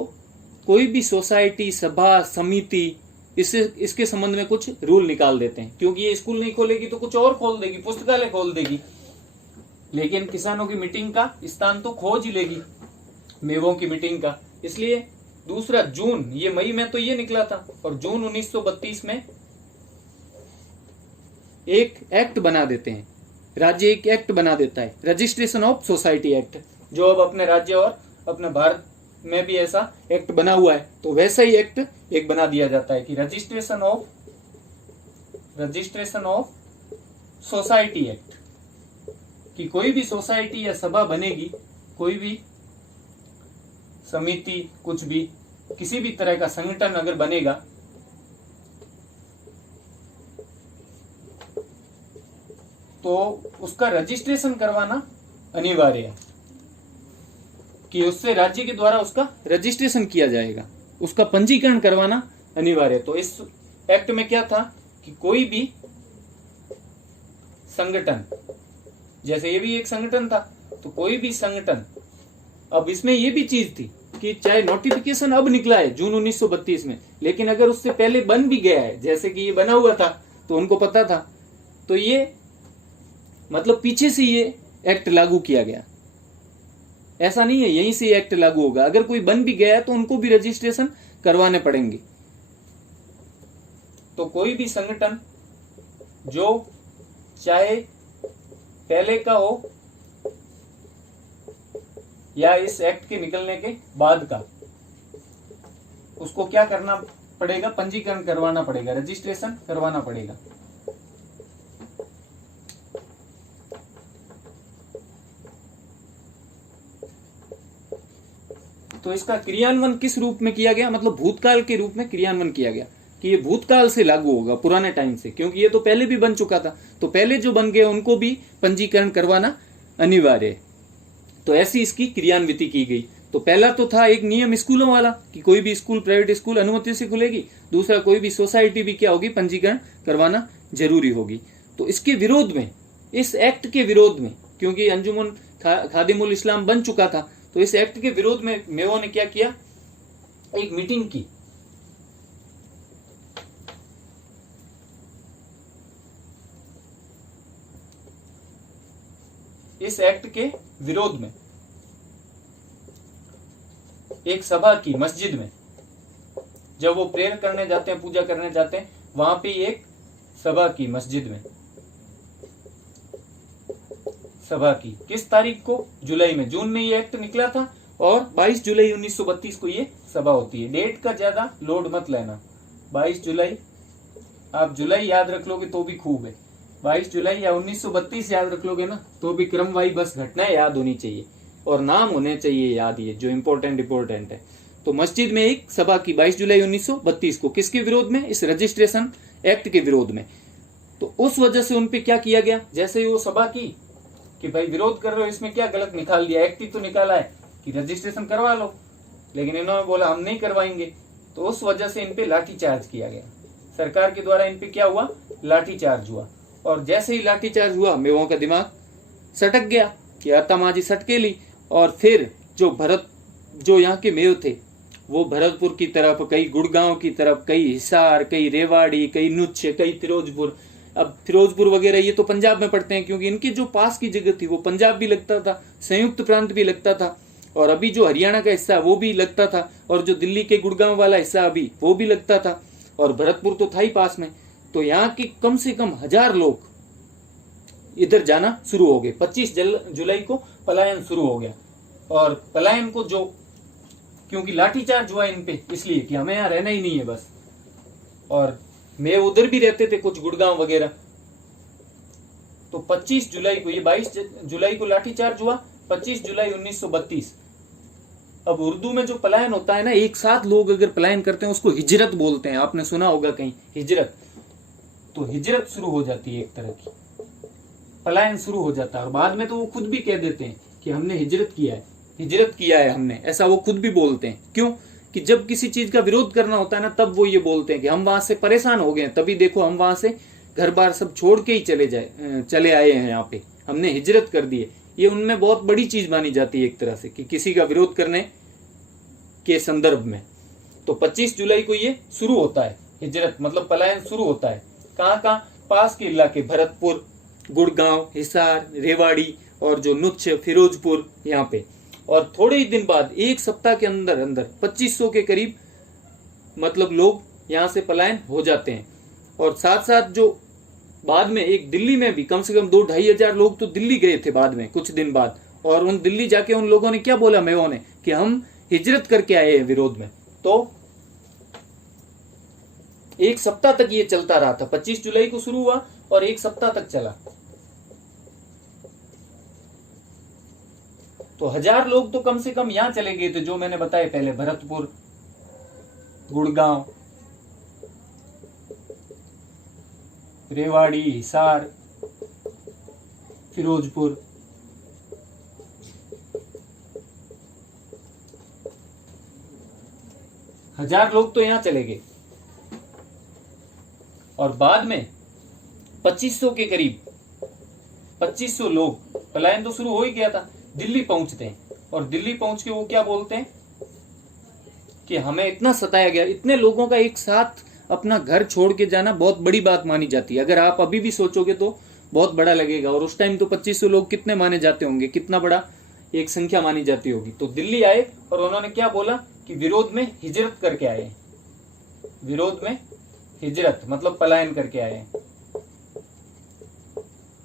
कोई भी सोसाइटी, सभा, समिति इसके संबंध में कुछ रूल निकाल देते हैं, क्योंकि ये स्कूल नहीं खोलेगी तो कुछ और खोल देगी, पुस्तकालय खोल देगी, लेकिन किसानों की मीटिंग का स्थान तो खोज ही लेगी, मेवों की मीटिंग का। इसलिए दूसरा जून, ये मई में तो ये निकला था, और जून 1932 में एक एक्ट बना देते हैं, राज्य एक एक्ट बना देता है, रजिस्ट्रेशन ऑफ सोसाइटी एक्ट, जो अब अपने राज्य और अपने भारत में भी ऐसा एक्ट बना हुआ है। तो वैसा ही एक्ट एक बना दिया जाता है कि रजिस्ट्रेशन ऑफ सोसाइटी एक्ट, कि कोई भी सोसाइटी या सभा बनेगी, कोई भी समिति, कुछ भी, किसी भी तरह का संगठन अगर बनेगा तो उसका रजिस्ट्रेशन करवाना अनिवार्य है, कि उससे राज्य के द्वारा उसका रजिस्ट्रेशन किया जाएगा, उसका पंजीकरण करवाना अनिवार्य है। तो इस एक्ट में क्या था कि कोई भी संगठन, जैसे ये भी एक संगठन था, तो कोई भी संगठन, अब इसमें ये भी चीज थी कि चाहे नोटिफिकेशन अब निकला है जून 1932 में, लेकिन अगर उससे पहले बन भी गया है, जैसे कि ये बना हुआ था तो उनको पता था, तो ये मतलब पीछे से ये एक्ट लागू किया गया, ऐसा नहीं है यहीं से एक्ट लागू होगा। अगर कोई बन भी गया है तो उनको भी रजिस्ट्रेशन करवाने पड़ेंगे। तो कोई भी संगठन जो चाहे पहले का हो या इस एक्ट के निकलने के बाद का, उसको क्या करना पड़ेगा, पंजीकरण करवाना पड़ेगा, रजिस्ट्रेशन करवाना पड़ेगा। तो इसका क्रियान्वयन किस रूप में किया गया, मतलब भूतकाल के रूप में क्रियान्वयन किया गया, कि ये भूतकाल से लागू होगा, पुराने टाइम से, क्योंकि ये तो पहले भी बन चुका था, तो पहले जो बन गए उनको भी पंजीकरण करवाना अनिवार्य है। तो ऐसी इसकी क्रियान्विति की गई। तो पहला तो था एक नियम स्कूलों वाला कि कोई भी स्कूल, प्राइवेट स्कूल अनुमति से खुलेगी, दूसरा कोई भी सोसाइटी भी क्या होगी, पंजीकरण करवाना जरूरी होगी। तो इसके विरोध में, इस एक्ट के विरोध में क्योंकि अंजुमन खादिमुल इस्लाम बन चुका था। तो इस एक्ट के विरोध में मेवों ने क्या किया, एक मीटिंग की। इस एक्ट के विरोध में एक सभा की मस्जिद में, जब वो प्रेयर करने जाते हैं, पूजा करने जाते हैं, वहां पे एक सभा की मस्जिद में सभा की। किस तारीख को, जुलाई में, जून में ये एक्ट निकला था और 22 जुलाई 1932 को ये सभा होती है। डेट का ज्यादा लोड मत लेना, 22 जुलाई, आप जुलाई याद रख लोगे तो भी खूब है, 22 जुलाई या 1932 याद रख लोगे ना तो भी क्रमवाही बस घटनाएं याद होनी चाहिए और नाम होने चाहिए याद, ये जो इम्पोर्टेंट है। तो मस्जिद में एक सभा की 22 जुलाई 1932 को, किसके विरोध में, इस रजिस्ट्रेशन एक्ट के विरोध में। तो उस वजह से उनपे क्या किया गया, जैसे ही वो सभा की कि भाई विरोध कर रहे हो, इसमें क्या गलत निकाल दिया, एक्ट ही तो निकाला है कि रजिस्ट्रेशन करवा लो, लेकिन इन्होंने बोला हम नहीं करवाएंगे। तो उस वजह से इनपे लाठीचार्ज किया गया, सरकार के द्वारा इनपे क्या हुआ, लाठीचार्ज हुआ। और जैसे ही लाठीचार्ज हुआ, मेवों का दिमाग सटक गया कि आतामाजी सटके ली। और फिर जो यहाँ के मेव थे वो भरतपुर की तरफ, कई गुड़गांव की तरफ, कई हिसार, कई रेवाड़ी, कई नुच्छ, कई फिरोजपुर। अब फिरोजपुर वगैरह ये तो पंजाब में पड़ते हैं, क्योंकि इनकी जो पास की जगह थी वो पंजाब भी लगता था, संयुक्त प्रांत भी लगता था, और अभी जो हरियाणा का हिस्सा वो भी लगता था, और जो दिल्ली के गुड़गांव वाला हिस्सा अभी वो भी लगता था, और भरतपुर तो था ही पास में। तो यहाँ के कम से कम 1000 लोग इधर जाना शुरू हो गए। 25 जुलाई को पलायन शुरू हो गया। और पलायन को जो, क्योंकि लाठीचार्ज हुआ इन पे इसलिए कि हमें यहाँ रहना ही नहीं है बस, और मैं उधर भी रहते थे कुछ गुड़गांव वगैरह। तो 25 जुलाई को, ये 22 जुलाई को लाठीचार्ज हुआ, 25 जुलाई 1932। अब उर्दू में जो पलायन होता है ना, एक साथ लोग अगर पलायन करते हैं उसको हिजरत बोलते हैं, आपने सुना होगा कहीं हिजरत। तो हिजरत शुरू हो जाती है, एक तरह की पलायन शुरू हो जाता है। और बाद में तो वो खुद भी कह देते हैं कि हमने हिजरत किया है हमने, ऐसा वो खुद भी बोलते हैं। क्यों कि जब किसी चीज का विरोध करना होता है ना, तब वो ये बोलते हैं कि हम वहां से परेशान हो गए, तभी देखो हम वहां से घर बार सब छोड़ के ही चले आए हैं, यहाँ पे हमने हिजरत कर दी है। ये उनमें बहुत बड़ी चीज मानी जाती है एक तरह से, कि किसी का विरोध करने के संदर्भ में। तो 25 जुलाई को ये शुरू होता है, हिजरत मतलब पलायन शुरू होता है। कहाँ, पास के इलाके, भरतपुर, गुड़गांव, हिसार, रेवाड़ी और जो नुच्छ, फिरोजपुर, यहाँ पे। और थोड़े ही दिन बाद, एक सप्ताह के अंदर 2500 के करीब मतलब लोग यहाँ से पलायन हो जाते हैं। और साथ साथ जो बाद में एक दिल्ली में भी कम से कम 2-2.5 हजार लोग तो दिल्ली गए थे बाद में, कुछ दिन बाद। और उन दिल्ली जाके उन लोगों ने क्या बोला, मेवों ने, कि हम हिजरत करके आए हैं विरोध में। तो एक सप्ताह तक ये चलता रहा था, 25 जुलाई को शुरू हुआ और एक सप्ताह तक चला। तो 1000 लोग तो कम से कम यहां चले गए थे, जो मैंने बताया पहले, भरतपुर, गुड़गांव, रेवाड़ी, हिसार, फिरोजपुर। हजार लोग तो यहां चले गए। और बाद में 2500 के करीब, 2500 लोग, पलायन तो शुरू हो ही गया था, दिल्ली पहुंचते हैं। और दिल्ली पहुंच के वो क्या बोलते हैं कि हमें इतना सताया गया। इतने लोगों का एक साथ अपना घर छोड़ के जाना बहुत बड़ी बात मानी जाती है। अगर आप अभी भी सोचोगे तो बहुत बड़ा लगेगा, और उस टाइम तो 2500 लोग कितने माने जाते होंगे, कितना बड़ा एक संख्या मानी जाती होगी। तो दिल्ली आए और उन्होंने क्या बोला कि विरोध में हिजरत करके आए, विरोध में हिजरत मतलब पलायन करके आए।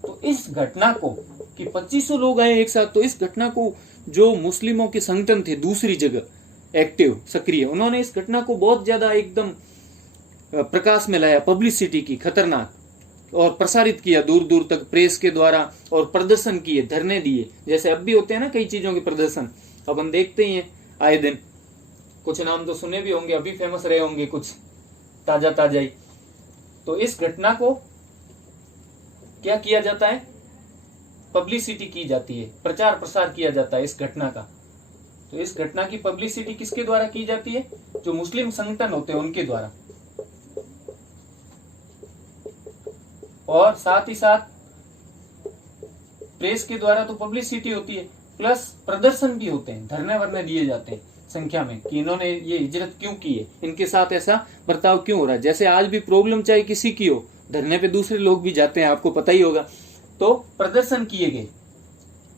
तो इस घटना को, कि 2500 लोग आए एक साथ, तो इस घटना को जो मुस्लिमों के संगठन थे दूसरी जगह एक्टिव, सक्रिय, उन्होंने इस घटना को बहुत ज्यादा एकदम प्रकाश में लाया, पब्लिसिटी की खतरनाक, और प्रसारित किया दूर दूर तक प्रेस के द्वारा, और प्रदर्शन किए, धरने दिए, जैसे अब भी होते हैं ना कई चीजों के प्रदर्शन, अब हम देखते ही हैं आए दिन। कुछ नाम तो सुने भी होंगे, अभी फेमस रहे होंगे कुछ ताजा ही। तो इस घटना को क्या किया जाता है, पब्लिसिटी की जाती है, प्रचार प्रसार किया जाता है इस घटना का। तो इस घटना की पब्लिसिटी किसके द्वारा की जाती है, जो मुस्लिम संगठन होते हैं उनके द्वारा। और साथ ही साथ प्रेस के द्वारा तो पब्लिसिटी होती है, प्लस प्रदर्शन भी होते हैं, धरने वरने दिए जाते हैं संख्या में कि इन्होंने ये हिजरत क्यों की है, इनके साथ ऐसा बर्ताव क्यों हो रहा है। जैसे आज भी प्रॉब्लम चाहे किसी की हो, धरने पे दूसरे लोग भी जाते हैं, आपको पता ही होगा। तो प्रदर्शन किए गए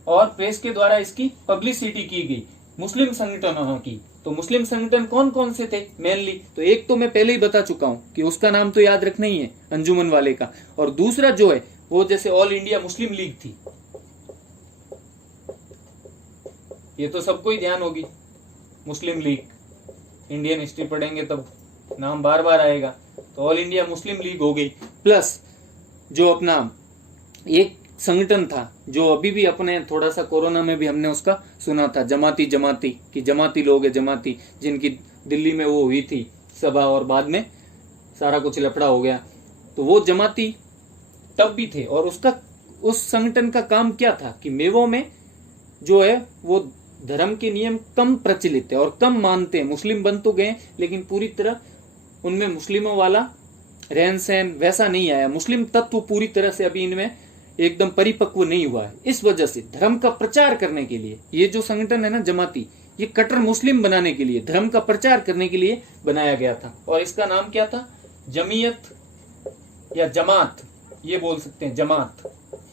और प्रेस के द्वारा इसकी पब्लिसिटी की गई मुस्लिम संगठनों की। तो मुस्लिम संगठन कौन कौन से थे मेनली, तो एक तो मैं पहले ही बता चुका हूं कि उसका नाम तो याद रखना ही है, अंजुमन वाले का। और दूसरा जो है वो जैसे ऑल इंडिया मुस्लिम लीग थी, ये तो सबको ही ध्यान होगी, मुस्लिम लीग, इंडियन हिस्ट्री पढ़ेंगे तब नाम बार बार आएगा। तो ऑल इंडिया मुस्लिम लीग हो गई, प्लस जो अपना एक संगठन था जो अभी भी अपने थोड़ा सा कोरोना में भी हमने उसका सुना था, जमाती कि जमाती लोग है, जमाती जिनकी दिल्ली में वो हुई थी सभा और बाद में सारा कुछ लफड़ा हो गया। तो वो जमाती तब भी थे और उस संगठन का काम क्या था कि मेवों में जो है वो धर्म के नियम कम प्रचलित है और कम मानते हैं। मुस्लिम बन तो गए लेकिन पूरी तरह उनमें मुस्लिमों वाला रहन सहन वैसा नहीं आया, मुस्लिम तत्व पूरी तरह से अभी इनमें एकदम परिपक्व नहीं हुआ है। इस वजह से धर्म का प्रचार करने के लिए ये जो संगठन है ना जमाती, ये कट्टर मुस्लिम बनाने के लिए, धर्म का प्रचार करने के लिए बनाया गया था। और इसका नाम क्या था, जमीयत या जमात, ये बोल सकते हैं जमात।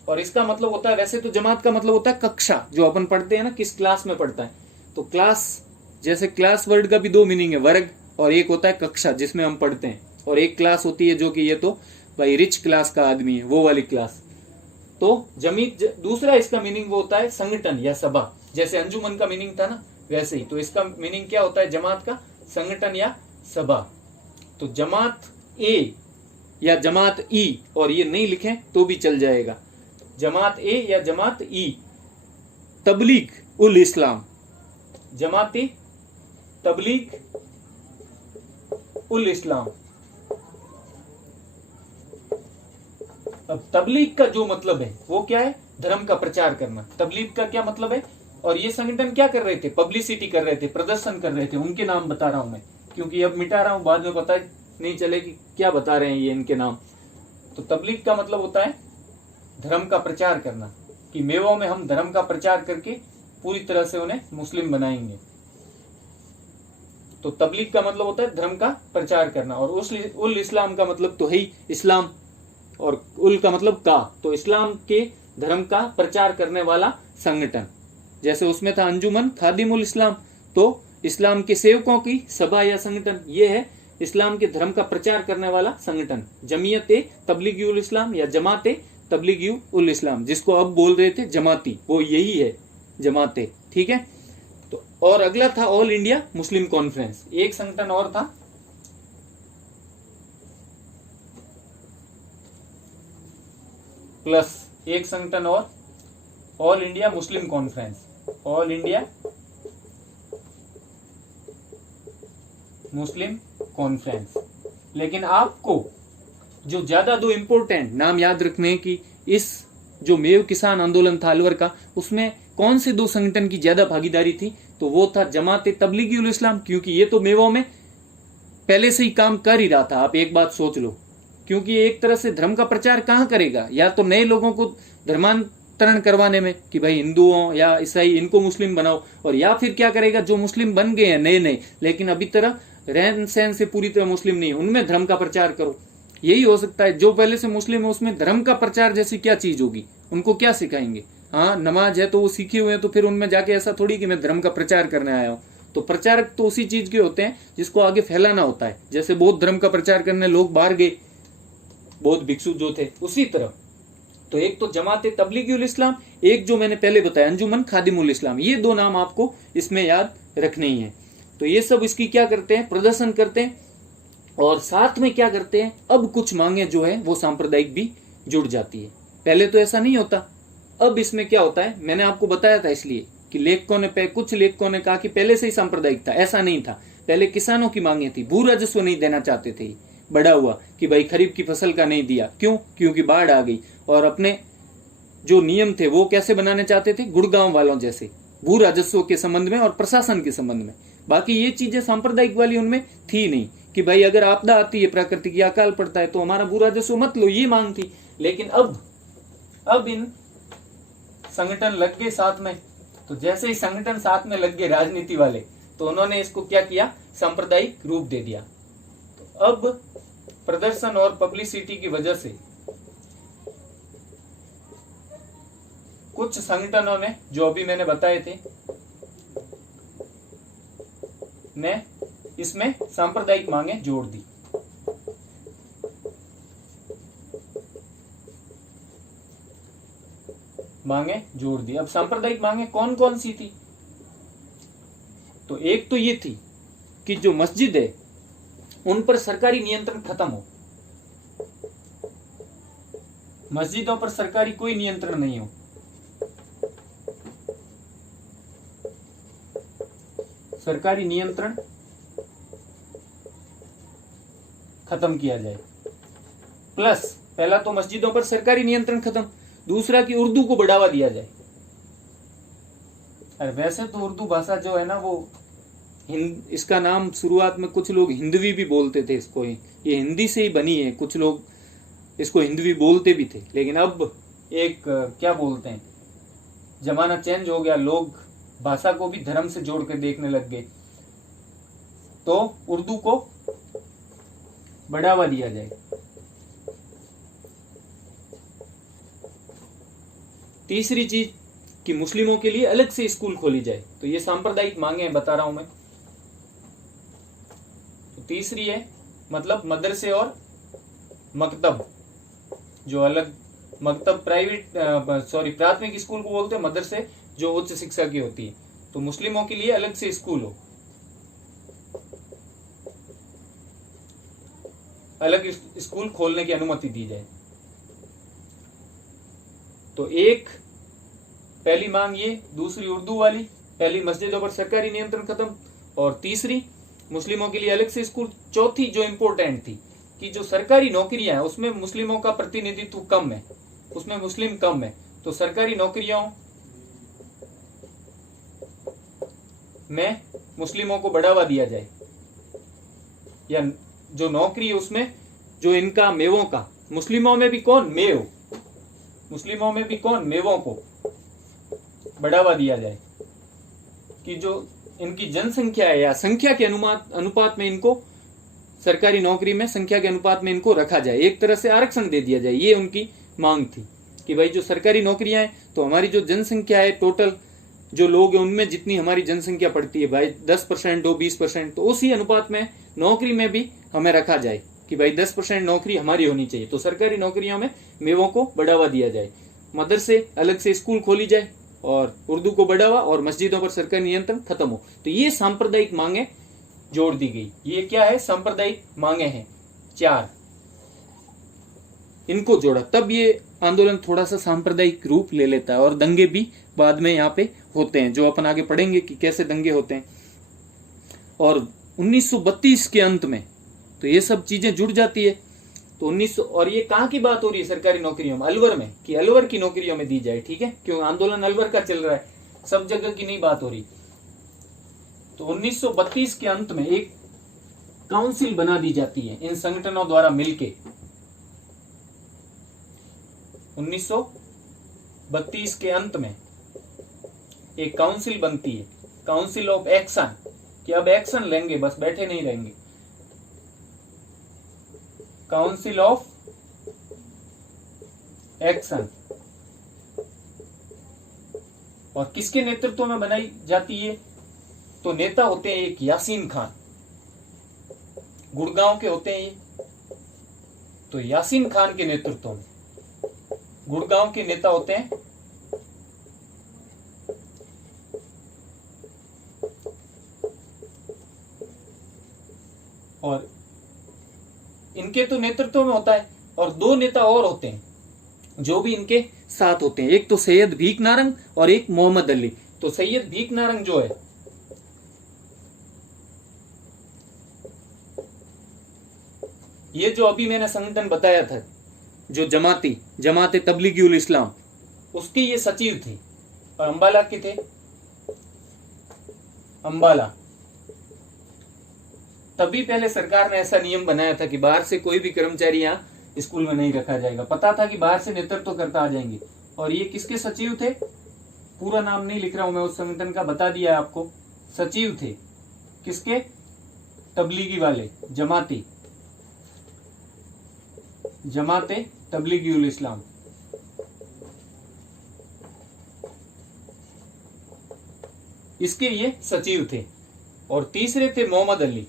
और इसका मतलब होता है, वैसे तो जमात का मतलब होता है कक्षा, जो अपन पढ़ते हैं ना किस क्लास में पढ़ता है। तो क्लास, जैसे क्लास वर्ड का भी दो मीनिंग है, वर्ग और एक होता है कक्षा जिसमें हम पढ़ते हैं, और एक क्लास होती है जो कि ये तो भाई रिच क्लास का आदमी है वो वाली क्लास। तो जमीत दूसरा इसका मीनिंग वो होता है संगठन या सभा, जैसे अंजुमन का मीनिंग था ना वैसे ही। तो इसका मीनिंग क्या होता है जमात का, संगठन या सभा। तो जमात ए या जमात ई, और ये नहीं लिखें तो भी चल जाएगा, जमात ए या जमात ई, तबलीग उल इस्लाम, जमाती तबलीग उल इस्लाम। अब तबलीग का जो मतलब है वो क्या है, धर्म का प्रचार करना। तबलीग का क्या मतलब है, और ये संगठन क्या कर रहे थे, पब्लिसिटी कर रहे थे, प्रदर्शन कर रहे थे। उनके नाम बता रहा हूं मैं, क्योंकि अब मिटा रहा हूं, बाद में पता नहीं चले कि क्या बता रहे हैं ये इनके नाम। तो तबलीग का मतलब होता है धर्म का प्रचार करना, कि मेवों में हम धर्म का प्रचार करके पूरी तरह से उन्हें मुस्लिम बनाएंगे। तो तबलीग का मतलब होता है धर्म का प्रचार करना। और उल इस्लाम का मतलब तो है ही इस्लाम, और उल का मतलब का, तो इस्लाम के धर्म का प्रचार करने वाला संगठन। जैसे उसमें था अंजुमन खादिमुल इस्लाम, तो इस्लाम के सेवकों की सभा या संगठन, ये है इस्लाम के धर्म का प्रचार करने वाला संगठन। जमीयत तबलीगी उल इस्लाम या जमात तबलीगी उल इस्लाम, जिसको अब बोल रहे थे जमाती, वो यही है जमाते, ठीक है। तो और अगला था ऑल इंडिया मुस्लिम कॉन्फ्रेंस, एक संगठन और था, प्लस एक संगठन और, all India Muslim conference, all India Muslim conference. लेकिन आपको जो ज्यादा दो इंपोर्टेंट नाम याद रखने हैं कि इस जो मेव किसान आंदोलन था अलवर का, उसमें कौन से दो संगठन की ज्यादा भागीदारी थी, तो वो था जमात तबलीगी उल इस्लाम, क्योंकि ये तो मेवों में पहले से ही काम कर ही रहा था। आप एक बात सोच लो, क्योंकि ये एक तरह से धर्म का प्रचार कहाँ करेगा, या तो नए लोगों को धर्मांतरण करवाने में कि भाई हिंदुओं या ईसाई इनको मुस्लिम बनाओ, और या फिर क्या करेगा जो मुस्लिम बन गए हैं नए नए लेकिन अभी तरह रहन सहन से पूरी तरह मुस्लिम नहीं, उनमें धर्म का प्रचार करो। यही हो सकता है, जो पहले से मुस्लिम है उसमें धर्म का प्रचार जैसी क्या चीज होगी, उनको क्या सिखाएंगे। हाँ नमाज है तो वो सीखे हुए हैं, तो फिर उनमें जाके ऐसा थोड़ी कि मैं धर्म का प्रचार करने आया हूँ। तो प्रचारक तो उसी चीज के होते हैं जिसको आगे फैलाना होता है। जैसे बौद्ध धर्म का प्रचार करने लोग बाहर गए, बौद्ध भिक्षु जो थे, उसी तरह। तो एक तो जमात तबलीगी उल इस्लाम, एक जो मैंने पहले बताया अंजुमन खादिमुल इस्लाम, ये दो नाम आपको इसमें याद रखने ही है। तो ये सब इसकी क्या करते हैं, प्रदर्शन करते हैं, और साथ में क्या करते हैं, अब कुछ मांगे जो है वो सांप्रदायिक भी जुड़ जाती है। पहले तो ऐसा नहीं होता। अब इसमें क्या होता है, मैंने आपको बताया था इसलिए कि लेखकों ने कुछ लेखकों ने कहा कि पहले से ही सांप्रदायिक था, ऐसा नहीं था। पहले किसानों की मांगे थी, भू राजस्व नहीं देना चाहते थे, बड़ा हुआ कि भाई खरीफ की फसल का नहीं दिया, क्यों, क्योंकि बाढ़ आ गई। और अपने जो नियम थे वो कैसे बनाने चाहते थे, गुड़गांव वालों जैसे, भू राजस्व के संबंध में और प्रशासन के संबंध में। बाकी ये चीजें सांप्रदायिक वाली उनमें थी नहीं, कि भाई अगर आपदा आती है, प्राकृतिक या अकाल पड़ता है तो हमारा भू राजस्व मत लो, ये मांग थी। लेकिन अब इन संगठन लग गए साथ में। तो जैसे ही संगठन साथ में लग गए राजनीति वाले, तो उन्होंने इसको क्या किया, सांप्रदायिक रूप दे दिया। तो अब प्रदर्शन और पब्लिसिटी की वजह से कुछ संगठनों ने, जो अभी मैंने बताए थे, ने इसमें सांप्रदायिक मांगे जोड़ दी। मांगे जोड़ दी। अब सांप्रदायिक मांगे कौन कौन सी थी? तो एक तो ये थी कि जो मस्जिद है उन पर सरकारी नियंत्रण खत्म हो, मस्जिदों पर सरकारी कोई नियंत्रण नहीं हो। सरकारी नियंत्रण खत्म किया जाए। प्लस पहला तो मस्जिदों पर सरकारी नियंत्रण खत्म, दूसरा कि उर्दू को बढ़ावा दिया जाए। अरे वैसे तो उर्दू भाषा जो है ना, वो इसका नाम शुरुआत में कुछ लोग हिंदवी भी बोलते थे इसको, ये हिंदी से ही बनी है, कुछ लोग इसको हिंदवी बोलते भी थे। लेकिन अब एक क्या बोलते हैं, जमाना चेंज हो गया, लोग भाषा को भी धर्म से जोड़ के देखने लग गए, तो उर्दू को बढ़ावा दिया जाए। तीसरी चीज कि मुस्लिमों के लिए अलग से स्कूल खोली जाए। तो ये सांप्रदायिक मांगे हैं, बता रहा हूं मैं। तो तीसरी है मतलब मदरसे और मकतब, जो अलग, मकतब प्राथमिक स्कूल को बोलते हैं, मदरसे जो उच्च शिक्षा की होती है। तो मुस्लिमों के लिए अलग से स्कूल हो, अलग स्कूल खोलने की अनुमति दी जाए। तो एक पहली मांग ये, दूसरी उर्दू वाली, पहली मस्जिदों पर सरकारी नियंत्रण खत्म, और तीसरी मुस्लिमों के लिए अलग से स्कूल। चौथी जो इंपॉर्टेंट थी कि जो सरकारी नौकरियां हैं उसमें मुस्लिमों का प्रतिनिधित्व कम है, उसमें मुस्लिम कम है, तो सरकारी नौकरियों में मुस्लिमों को बढ़ावा दिया जाए, या जो नौकरी है उसमें जो इनका मेवों का, मुस्लिमों में भी कौन, मेव, मुस्लिमों में भी कौन, मेवों को बढ़ावा दिया जाए, कि जो इनकी जनसंख्या है या संख्या के अनुपात में इनको सरकारी नौकरी में संख्या के अनुपात में इनको रखा जाए, एक तरह से आरक्षण दे दिया जाए। ये उनकी मांग थी कि भाई जो सरकारी नौकरियां हैं, तो हमारी जो जनसंख्या है, टोटल जो लोग हैं उनमें जितनी हमारी जनसंख्या पड़ती है भाई 10% हो, 20%, तो उसी अनुपात में नौकरी में भी हमें रखा जाए कि भाई 10% नौकरी हमारी होनी चाहिए। तो सरकारी नौकरियों में मेवों को बढ़ावा दिया जाए, मदरसे अलग से स्कूल खोली जाए, और उर्दू को बढ़ावा, और मस्जिदों पर सरकारी नियंत्रण खत्म हो। तो ये सांप्रदायिक मांगे जोड़ दी गई। ये क्या है, सांप्रदायिक मांगे हैं 4, इनको जोड़ा, तब ये आंदोलन थोड़ा सा सांप्रदायिक रूप ले लेता है। और दंगे भी बाद में यहाँ पे होते हैं, जो अपन आगे पढ़ेंगे कि कैसे दंगे होते हैं। और 1932 के अंत में तो ये सब चीजें जुड़ जाती है। तो 1900, और ये कहाँ की बात हो रही है सरकारी नौकरियों में, अलवर में, कि अलवर की नौकरियों में दी जाए, ठीक है, क्यों आंदोलन अलवर का चल रहा है, सब जगह की नहीं बात हो रही। तो 1932 के अंत में एक काउंसिल बना दी जाती है इन संगठनों द्वारा मिलके। 1932 के अंत में एक काउंसिल बनती है, काउंसिल ऑफ एक्शन, कि अब एक्शन लेंगे, बस बैठे नहीं रहेंगे। काउंसिल ऑफ एक्शन, और किसके नेतृत्व में बनाई जाती है? तो नेता होते हैं एक यासीन खान, गुड़गांव के होते हैं ये। तो यासीन खान के नेतृत्व में गुड़गांव के नेता होते हैं और इनके तो नेतृत्व में होता है, और 2 नेता और होते हैं जो भी इनके साथ होते हैं, एक तो सैयद भीख नारंग और एक मोहम्मद अली। तो सैयद भीख नारंग जो है, ये जो अभी मैंने संगठन बताया था, जो जमाते तबलीगी उल इस्लाम, उसके ये सचिव थे, और अंबाला के थे, अंबाला। तभी पहले सरकार ने ऐसा नियम बनाया था कि बाहर से कोई भी कर्मचारी यहाँ स्कूल में नहीं रखा जाएगा, पता था कि बाहर से नेतृत्व करता आ जाएंगे। और ये किसके सचिव थे? पूरा नाम नहीं लिख रहा हूं मैं, उस संगठन का बता दिया है आपको। सचिव थे किसके? तबलीगी वाले, जमाते तबलीगी उल इस्लाम। इसके ये सचिव थे। और तीसरे थे मोहम्मद अली।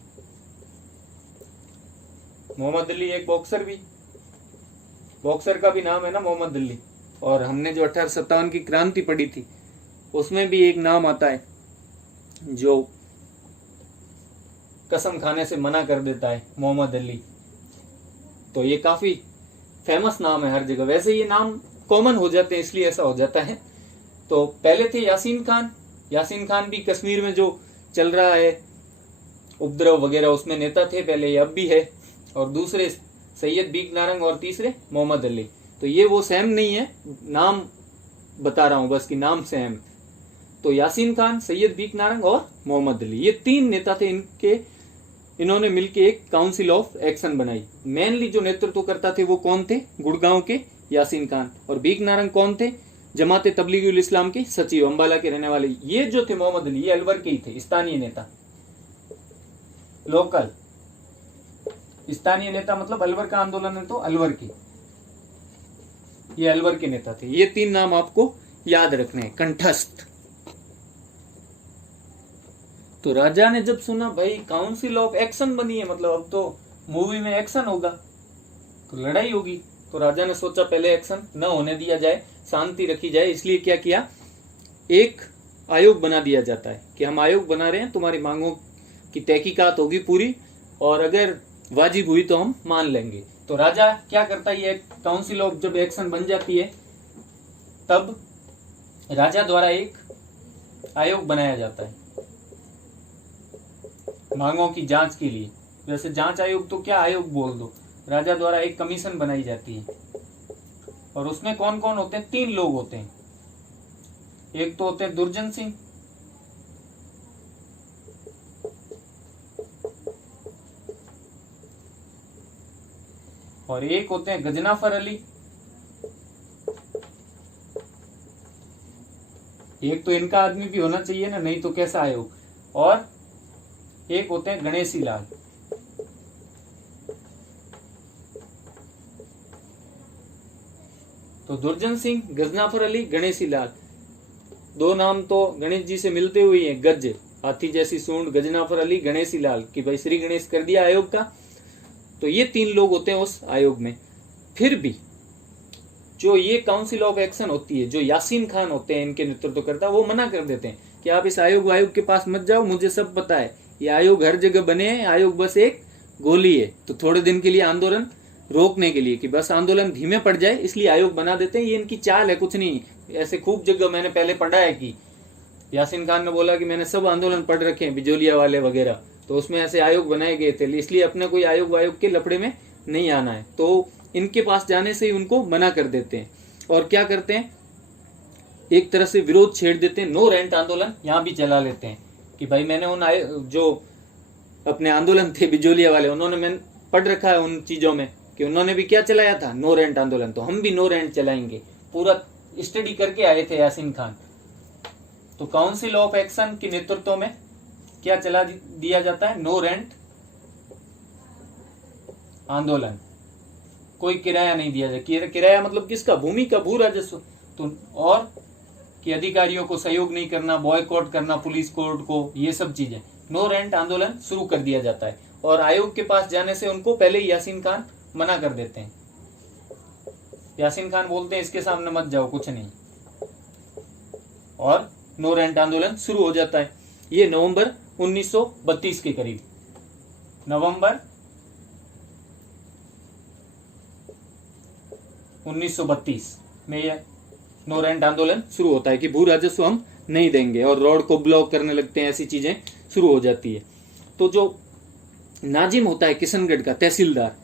मोहम्मद अली एक बॉक्सर भी, बॉक्सर का भी नाम है ना मोहम्मद अली। और हमने जो 1857 की क्रांति पढ़ी थी उसमें भी एक नाम आता है जो कसम खाने से मना कर देता है, मोहम्मद अली। तो ये काफी फेमस नाम है हर जगह। वैसे ये नाम कॉमन हो जाते हैं इसलिए ऐसा हो जाता है। तो पहले थे यासीन खान। यासीन खान भी कश्मीर में जो चल रहा है उपद्रव वगैरह उसमें नेता थे पहले, ये अब भी है। और दूसरे सैयद बीक नारंग और तीसरे मोहम्मद अली। तो ये वो सेम नहीं है, नाम बता रहा हूं बस कि नाम सेम। तो यासीन खान, सैयद बीक नारंग और मोहम्मद अली, ये 3 नेता थे। इन्होंने मिलकर एक काउंसिल ऑफ एक्शन बनाई। मेनली जो नेतृत्व करता थे वो कौन थे? गुड़गांव के यासीन खान। और बीक नारंग कौन थे? जमाते तबलीगी उल इस्लाम के सचिव, अंबाला के रहने वाले। ये जो थे मोहम्मद अली, ये अलवर के ही थे, स्थानीय नेता, लोकल स्थानीय नेता, मतलब अलवर का आंदोलन है तो अलवर के, ये अलवर के नेता थे। ये 3 नाम आपको याद रखने हैं, कंठस्थ। तो राजा ने जब सुना भाई काउंसिल ऑफ एक्शन बनी है, मतलब अब तो मूवी में एक्शन होगा तो लड़ाई होगी, तो राजा ने सोचा पहले एक्शन न होने दिया जाए, शांति रखी जाए। इसलिए क्या किया, एक आयोग बना दिया जाता है कि हम आयोग बना रहे हैं, तुम्हारी मांगों की तहकीकात होगी पूरी, और अगर वाजिब हुई तो हम मान लेंगे। तो राजा क्या करता है, ये काउंसिल ऑफ जब एक्शन बन जाती है तब राजा द्वारा एक आयोग बनाया जाता है मांगों की जांच के लिए। वैसे जांच आयोग तो क्या, आयोग बोल दो। राजा द्वारा एक कमीशन बनाई जाती है और उसमें कौन कौन होते हैं? 3 लोग होते हैं। एक तो होते हैं दुर्जन सिंह, और एक होते हैं गजनाफर अली। एक तो इनका आदमी भी होना चाहिए ना, नहीं तो कैसा आयोग। और एक होते हैं गणेशी लाल। तो दुर्जन सिंह, गजनाफर अली, गणेशी लाल, 2 नाम तो गणेश जी से मिलते हुए हैं। गज, हाथी जैसी सूंड, गजनाफर अली, गणेशी लाल, कि भाई श्री गणेश कर दिया आयोग का। तो ये 3 लोग होते हैं उस आयोग में। फिर भी जो ये काउंसिल ऑफ एक्शन होती है, जो यासीन खान होते हैं इनके नेतृत्व करता, वो मना कर देते हैं कि आप इस आयोग के पास मत जाओ, मुझे सब पता है, ये आयोग हर जगह बने हैं, आयोग बस एक गोली है। तो थोड़े दिन के लिए आंदोलन रोकने के लिए, कि बस आंदोलन धीमे पड़ जाए, इसलिए आयोग बना देते हैं। ये इनकी चाल है, कुछ नहीं। ऐसे खूब जगह मैंने पहले पढ़ा है कि यासीन खान ने बोला कि मैंने सब आंदोलन पढ़ रखे हैं, बिजोलिया वाले वगैरह, तो उसमें ऐसे आयोग बनाए गए थे, इसलिए अपने कोई आयोग के लफड़े में नहीं आना है। तो इनके पास जाने से ही उनको मना कर देते हैं। और क्या करते हैं, एक तरह से विरोध छेड़ देते हैं। नो रेंट आंदोलन यहाँ भी चला लेते हैं कि भाई मैंने उन जो अपने आंदोलन थे बिजोलिया वाले, उन्होंने मैंने पढ़ रखा है उन चीजों में कि उन्होंने भी क्या चलाया था, नो रेंट आंदोलन, तो हम भी नो रेंट चलाएंगे। पूरा स्टडी करके आए थे यासीन खान। तो काउंसिल ऑफ एक्शन के नेतृत्व में क्या चला दिया जाता है, नो रेंट आंदोलन। कोई किराया नहीं दिया जाए। किराया मतलब किसका, भूमि का, भू राजस्व। तो और कि अधिकारियों को सहयोग नहीं करना, बॉयकॉट करना पुलिस कोर्ट को, ये सब चीजें। नो रेंट आंदोलन शुरू कर दिया जाता है। और आयोग के पास जाने से उनको पहले ही यासीन खान मना कर देते हैं। यासीन खान बोलते हैं इसके सामने मत जाओ, कुछ नहीं। और नो रेंट आंदोलन शुरू हो जाता है। ये नवंबर 1932 के करीब, नवंबर 1932 में यह नो रेंट आंदोलन शुरू होता है कि भू राजस्व हम नहीं देंगे, और रोड को ब्लॉक करने लगते हैं, ऐसी चीजें शुरू हो जाती है। तो जो नाजिम होता है किशनगढ़ का तहसीलदार,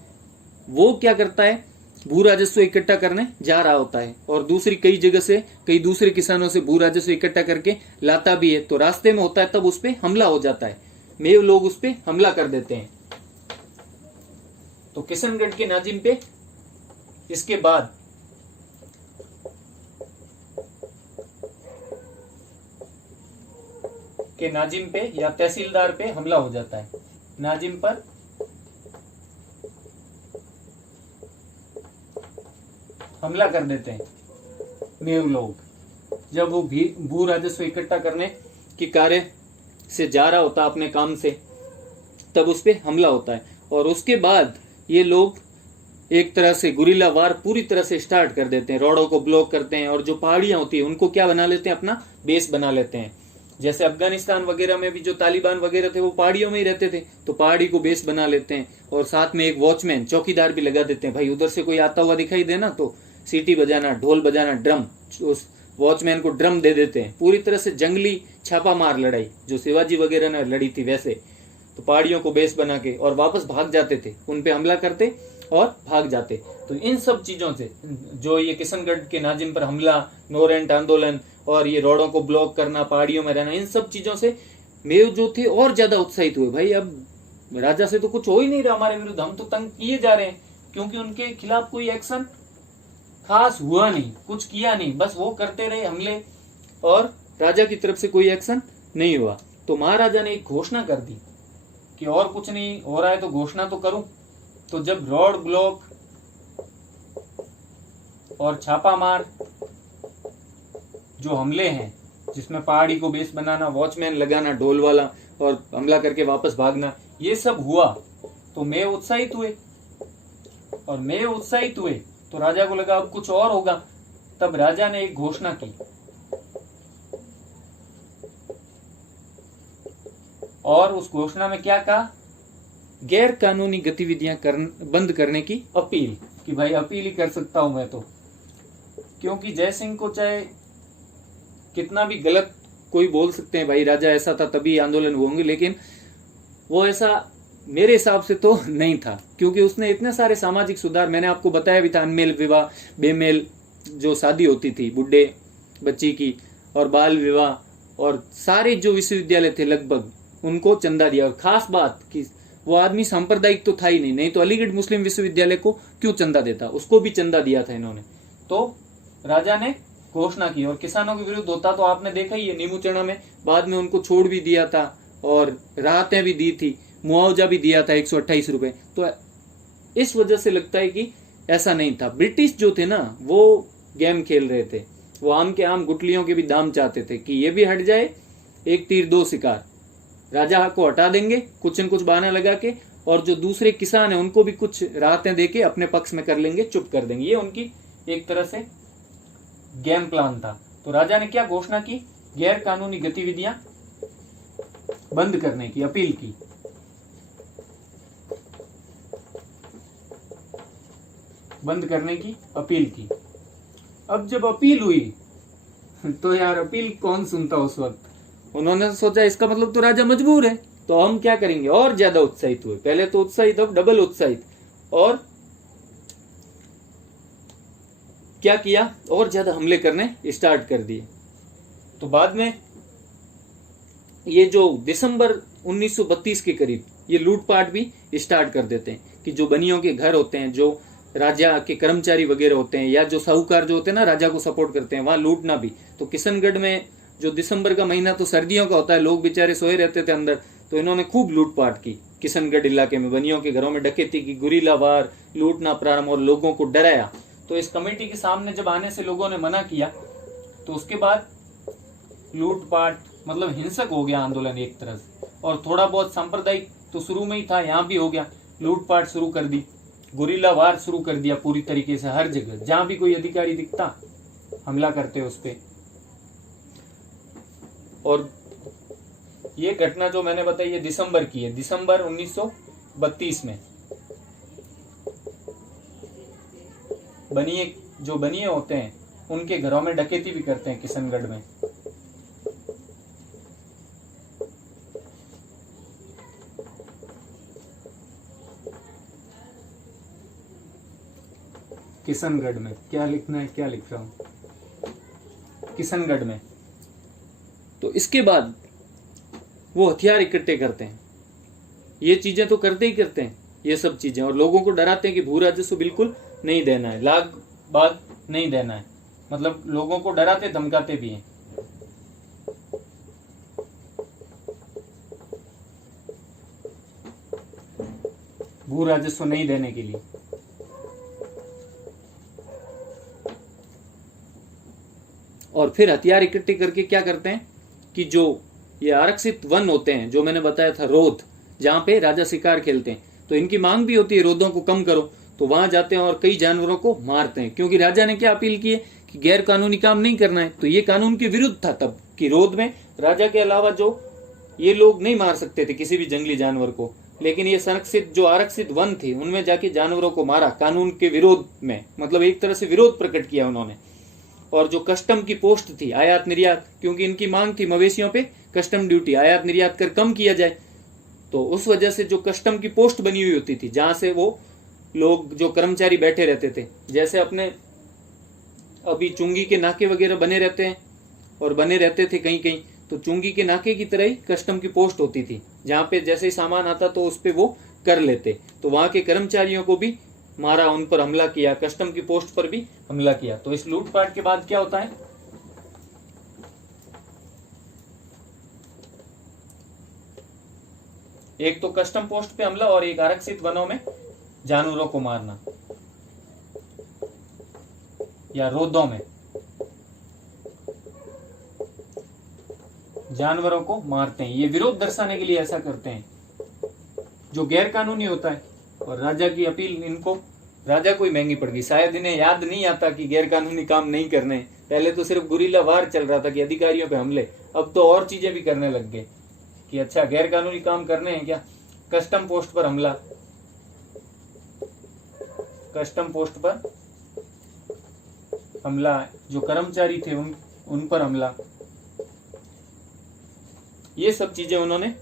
वो क्या करता है, भू राजस्व इकट्ठा करने जा रहा होता है, और दूसरी कई जगह से, कई दूसरे किसानों से भू राजस्व इकट्ठा करके लाता भी है। तो रास्ते में होता है, तब उस पर हमला हो जाता है, मेव लोग उस पर हमला कर देते हैं। तो किशनगढ़ के नाजिम पे इसके बाद के नाजिम पे या तहसीलदार पे हमला हो जाता है। नाजिम पर हमला कर देते हैं मेव लोग। जब वो भू राजस्व इकट्ठा करने की कार्य से जा रहा होता अपने काम से, तब उस पे हमला होता है। और उसके बाद ये लोग एक तरह से गुरिल्ला वार पूरी तरह से स्टार्ट कर देते हैं, रोडों को ब्लॉक करते हैं और जो पहाड़ियां होती है उनको क्या बना लेते हैं, अपना बेस बना लेते हैं। जैसे अफगानिस्तान वगैरह में भी जो तालिबान वगैरह थे वो पहाड़ियों में ही रहते थे, तो पहाड़ी को बेस बना लेते हैं और साथ में एक वॉचमैन चौकीदार भी लगा देते हैं। भाई उधर से कोई आता हुआ दिखाई देना तो सीटी बजाना, ढोल बजाना, ड्रम, उस वॉचमैन को ड्रम दे देते हैं। पूरी तरह से जंगली छापा मार लड़ाई जो शिवाजी वगैरह ने लड़ी थी वैसे। तो पहाड़ियों को बेस बना के और वापस भाग जाते थे, उन पे हमला करते और भाग जाते। तो इन सब चीजों से जो ये किशनगढ़ के नाजिम पर हमला, नो रेंट आंदोलन और ये रोडों को ब्लॉक करना, पहाड़ियों में रहना, इन सब चीजों से मेव जो थे और ज्यादा उत्साहित हुए। भाई अब राजा से तो कुछ हो ही नहीं रहा हमारे विरुद्ध, हम तो तंग किए जा रहे हैं, क्योंकि उनके खिलाफ कोई एक्शन खास हुआ नहीं, कुछ किया नहीं, बस वो करते रहे हमले और राजा की तरफ से कोई एक्शन नहीं हुआ। तो महाराजा ने एक घोषणा कर दी कि और कुछ नहीं हो रहा है तो घोषणा तो करूं। तो जब रोड ब्लॉक और छापामार जो हमले हैं, जिसमें पहाड़ी को बेस बनाना, वॉचमैन लगाना ढोल वाला और हमला करके वापस भागना, ये सब हुआ, तो मैं उत्साहित हुए। और मैं उत्साहित हुए तो राजा को लगा अब कुछ और होगा। तब राजा ने एक घोषणा की और उस घोषणा में क्या कहा, गैर कानूनी गतिविधियां बंद करने की अपील, कि भाई अपील ही कर सकता हूं मैं तो। क्योंकि जयसिंह को चाहे कितना भी गलत कोई बोल सकते हैं, भाई राजा ऐसा था तभी आंदोलन होंगे, लेकिन वो ऐसा मेरे हिसाब से तो नहीं था, क्योंकि उसने इतने सारे सामाजिक सुधार, मैंने आपको बताया भी था, अनमेल विवाह, बेमेल जो शादी होती थी बुढ़े बच्ची की, और बाल विवाह, और सारे जो विश्वविद्यालय थे लगभग उनको चंदा दिया। और खास बात कि वो आदमी सांप्रदायिक तो था ही नहीं तो अलीगढ़ मुस्लिम विश्वविद्यालय को क्यों चंदा देता, उसको भी चंदा दिया था इन्होंने। तो राजा ने घोषणा की और किसानों के विरुद्ध होता तो आपने देखा ही है, नीमू चना में बाद में उनको छोड़ भी दिया था और राहतें भी दी थी, मुआवजा भी दिया था 128 रुपए। तो इस वजह से लगता है कि ऐसा नहीं था। ब्रिटिश जो थे ना वो गेम खेल रहे थे, वो आम के आम गुटलियों के भी दाम चाहते थे कि ये भी हट जाए, एक तीर दो शिकार, राजा को हटा देंगे कुछ न कुछ बहाना लगा के, और जो दूसरे किसान हैं उनको भी कुछ राहतें देके अपने पक्ष में कर लेंगे, चुप कर देंगे। ये उनकी एक तरह से गेम प्लान था। तो राजा ने क्या घोषणा की, गैर कानूनी गतिविधियां बंद करने की अपील की। बंद करने की अपील की। अब जब अपील हुई तो यार अपील कौन सुनता उस वक्त। उन्होंने सोचा इसका मतलब तो राजा मजबूर है, तो हम क्या करेंगे, और ज्यादा उत्साहित हुए। पहले तो उत्साहित, अब डबल उत्साहित, और क्या किया, और ज्यादा हमले करने स्टार्ट कर दिए। तो बाद में ये जो दिसंबर 1932 के करीब ये लूटपाट भी स्टार्ट कर देते हैं कि जो बनियों के घर होते हैं, जो राजा के कर्मचारी वगैरह होते हैं, या जो साहूकार जो होते हैं ना राजा को सपोर्ट करते हैं, वहां लूटना भी। तो किशनगढ़ में जो दिसंबर का महीना तो सर्दियों का होता है, लोग बेचारे सोए रहते थे अंदर, तो इन्होंने खूब लूटपाट की किशनगढ़ इलाके में, बनियों के घरों में डकैती की, गुरीला वार, लूटना प्रारंभ और लोगों को डराया। तो इस कमेटी के सामने जब आने से लोगों ने मना किया, तो उसके बाद लूटपाट मतलब हिंसक हो गया आंदोलन एक तरह से। और थोड़ा बहुत सांप्रदायिक तो शुरू में ही था, यहाँ भी हो गया, लूटपाट शुरू कर दी, गुरीला वार शुरू कर दिया पूरी तरीके से। हर जगह जहां भी कोई अधिकारी दिखता हमला करते उस पे। और ये घटना जो मैंने बताई ये दिसंबर की है, दिसंबर 1932 में। बनिए जो बनिए होते हैं उनके घरों में डकैती भी करते हैं किशनगढ़ में। किशनगढ़ में क्या लिखना है, क्या लिख रहा हूं, किशनगढ़ में। तो इसके बाद वो हथियार इकट्ठे करते हैं, ये चीजें तो करते ही करते हैं ये सब चीजें, और लोगों को डराते हैं कि भू राजस्व बिल्कुल नहीं देना है, लाग बाग नहीं देना है, मतलब लोगों को डराते धमकाते भी हैं। भू राजस्व नहीं देने के लिए। और फिर हथियार इकट्ठे करके क्या करते हैं कि जो ये आरक्षित वन होते हैं, जो मैंने बताया था रोध, जहां पे राजा शिकार खेलते हैं, तो इनकी मांग भी होती है रोधों को कम करो, तो वहां जाते हैं और कई जानवरों को मारते हैं। क्योंकि राजा ने क्या अपील की है कि गैर कानूनी काम नहीं करना है, तो ये कानून के विरुद्ध था तब कि रोध में राजा के अलावा जो ये लोग नहीं मार सकते थे किसी भी जंगली जानवर को, लेकिन ये संरक्षित जो आरक्षित वन थे उनमें जाके जानवरों को मारा कानून के विरोध में, मतलब एक तरह से विरोध प्रकट किया उन्होंने। और जो कस्टम की पोस्ट थी, आयात निर्यात, क्योंकि इनकी मांग थी मवेशियों पे कस्टम ड्यूटी आयात निर्यात कर कम किया जाए, तो उस वजह से जो कस्टम की पोस्ट बनी हुई होती थी, जहां से वो लोग जो कर्मचारी बैठे रहते थे, जैसे अपने अभी चुंगी के नाके वगैरह बने रहते हैं और बने रहते थे कहीं कहीं, तो चुंगी के नाके की तरह ही कस्टम की पोस्ट होती थी, जहां पे जैसे ही सामान आता तो उस पे वो कर लेते। तो वहां के कर्मचारियों को भी मारा, उन पर हमला किया, कस्टम की पोस्ट पर भी हमला किया। तो इस लूटपाट के बाद क्या होता है, एक तो कस्टम पोस्ट पे हमला और एक आरक्षित वनों में जानवरों को मारना या रोधों में जानवरों को मारते हैं। ये विरोध दर्शाने के लिए ऐसा करते हैं, जो गैर कानूनी होता है। और राजा की अपील इनको, राजा को ही महंगी पड़ गई। शायद इन्हें याद नहीं आता कि गैर कानूनी काम नहीं करने। पहले तो सिर्फ गुरीला वार चल रहा था कि अधिकारियों पे हमले, अब तो और चीजें भी करने लग गए कि अच्छा गैर कानूनी काम करने हैं क्या, कस्टम पोस्ट पर हमला, कस्टम पोस्ट पर हमला, जो कर्मचारी थे उन पर हमला, ये सब चीजें उन्होंने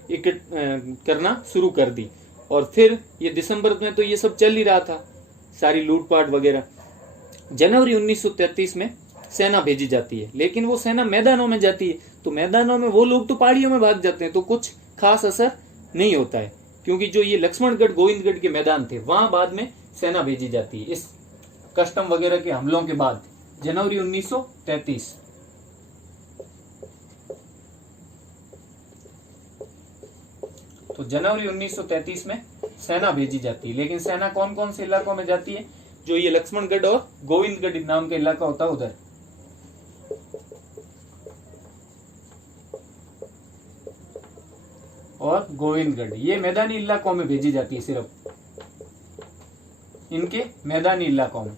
करना शुरू कर दी। और फिर ये दिसंबर में तो ये सब चल ही रहा था, सारी लूटपाट वगैरह। जनवरी 1933 में सेना भेजी जाती है, लेकिन वो सेना मैदानों में जाती है, तो मैदानों में वो लोग तो पहाड़ियों में भाग जाते हैं, तो कुछ खास असर नहीं होता है। क्योंकि जो ये लक्ष्मणगढ़ गोविंदगढ़ के मैदान थे, वहां बाद में सेना भेजी जाती है इस कस्टम वगैरह के हमलों के बाद, जनवरी 1933। तो जनवरी 1933 में सेना भेजी जाती है। लेकिन सेना कौन कौन से इलाकों में जाती है, जो ये लक्ष्मणगढ़ और गोविंदगढ़ नाम का इलाका होता है उधर, और गोविंदगढ़, ये मैदानी इलाकों में भेजी जाती है, सिर्फ इनके मैदानी इलाकों में।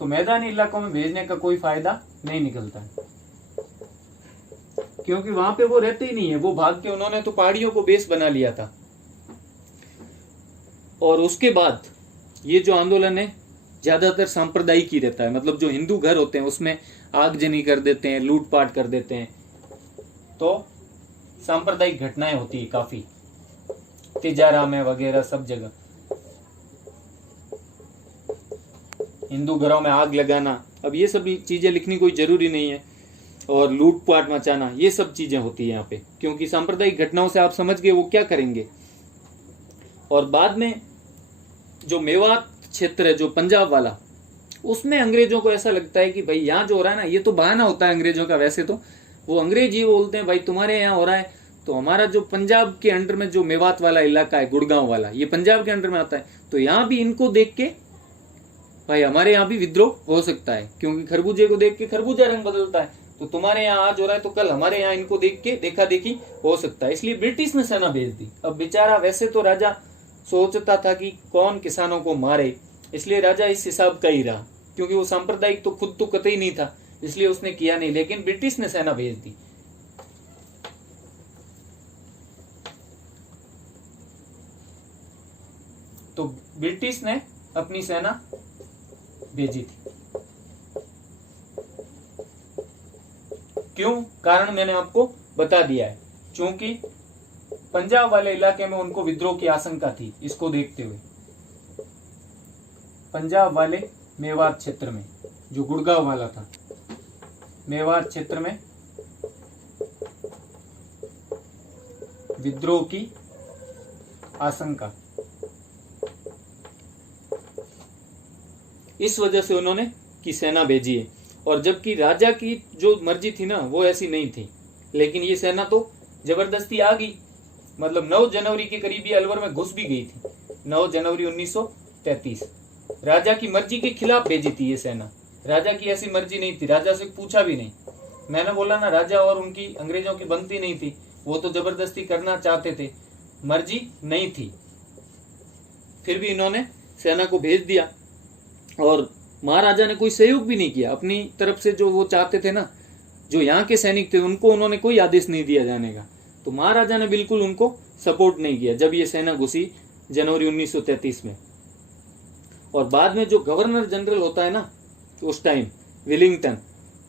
तो मैदानी इलाकों में भेजने का कोई फायदा नहीं निकलता है, क्योंकि वहां पे वो रहते ही नहीं है, वो भाग के उन्होंने तो पहाड़ियों को बेस बना लिया था। और उसके बाद ये जो आंदोलन है ज्यादातर सांप्रदायिक ही रहता है, मतलब जो हिंदू घर होते हैं उसमें आगजनी कर देते हैं, लूटपाट कर देते हैं, तो सांप्रदायिक घटनाएं होती है काफी, तिजारा में वगैरह सब जगह हिंदू घरों में आग लगाना। अब ये सब चीजें लिखनी कोई जरूरी नहीं है, और लूटपाट मचाना, ये सब चीजें होती है यहाँ पे, क्योंकि सांप्रदायिक घटनाओं से आप समझ गए वो क्या करेंगे। और बाद में जो मेवात क्षेत्र है, जो पंजाब वाला, उसमें अंग्रेजों को ऐसा लगता है कि भाई यहाँ जो हो रहा है ना, ये तो बहाना होता है अंग्रेजों का। वैसे तो वो अंग्रेज ये बोलते हैं भाई तुम्हारे यहाँ हो रहा है, तो हमारा जो पंजाब के अंडर में जो मेवात वाला इलाका है, गुड़गांव वाला, ये पंजाब के अंडर में आता है, तो यहाँ भी इनको देख के भाई हमारे यहाँ भी विद्रोह हो सकता है, क्योंकि खरबूजे को देख के खरबूजा रंग बदलता है, तो तुम्हारे यहाँ आज हो रहा है तो कल हमारे यहाँ इनको देख के देखा देखी हो सकता है। इसलिए ब्रिटिश ने सेना भेज दी। अब बेचारा, वैसे तो राजा सोचता था कि कौन किसानों को मारे, इसलिए राजा इस हिसाब का ही रहा, क्योंकि वो सांप्रदायिक तो खुद तो कतई नहीं था, इसलिए उसने किया नहीं, लेकिन ब्रिटिश ने सेना भेज दी। तो ब्रिटिश ने अपनी सेना भेजी थी। क्यों? कारण मैंने आपको बता दिया है, क्योंकि पंजाब वाले इलाके में उनको विद्रोह की आशंका थी। इसको देखते हुए पंजाब वाले मेवात क्षेत्र में, जो गुड़गांव वाला था, मेवात क्षेत्र में विद्रोह की आशंका, इस वजह से उन्होंने की सेना भेजी है। और जबकि राजा की जो मर्जी थी ना, वो ऐसी नहीं थी, लेकिन ये सेना तो जबरदस्ती आ गई। मतलब 9 जनवरी के करीब ये अलवर में घुस भी गई थी, 9 जनवरी 1933। राजा की मर्जी के खिलाफ भेजी थी ये सेना, राजा की ऐसी मर्जी नहीं थी, राजा से पूछा भी नहीं। मैंने बोला ना, राजा और उनकी अंग्रेजों की बनती नहीं थी, वो तो जबरदस्ती करना चाहते थे, मर्जी नहीं थी। फिर भी इन्होंने सेना को भेज दिया और महाराजा ने कोई सहयोग भी नहीं किया अपनी तरफ से। जो वो चाहते थे ना, जो यहाँ के सैनिक थे, उनको उन्होंने कोई आदेश नहीं दिया जाने का, तो महाराजा ने बिल्कुल उनको सपोर्ट नहीं किया जब ये सेना घुसी जनवरी 1933 में। और बाद में जो गवर्नर जनरल होता है ना उस टाइम, विलिंगटन,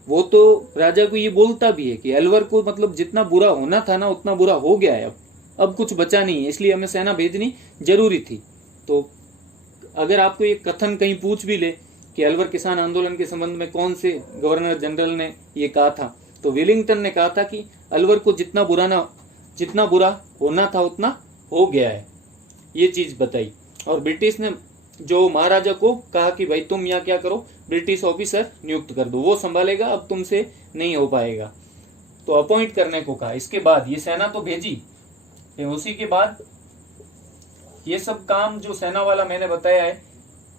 वो तो राजा को ये बोलता भी है कि अलवर को मतलब जितना बुरा होना था ना उतना बुरा हो गया है, अब कुछ बचा नहीं है, इसलिए हमें सेना भेजनी जरूरी थी। तो अगर आपको ये कथन कहीं पूछ भी ले कि अलवर किसान आंदोलन के संबंध में कौन से गवर्नर जनरल ने ये कहा था, तो विलिंगटन ने कहा था कि अलवर को जितना बुरा होना था उतना हो गया है, ये चीज बताई। और ब्रिटिश ने जो महाराजा को कहा कि भाई तुम यहाँ क्या करो, ब्रिटिश ऑफिसर नियुक्त कर दो, वो संभालेगा, अब तुमसे नहीं हो पाएगा, तो अपॉइंट करने को कहा। इसके बाद ये सेना तो भेजी, उसी के बाद ये सब काम जो सेना वाला मैंने बताया है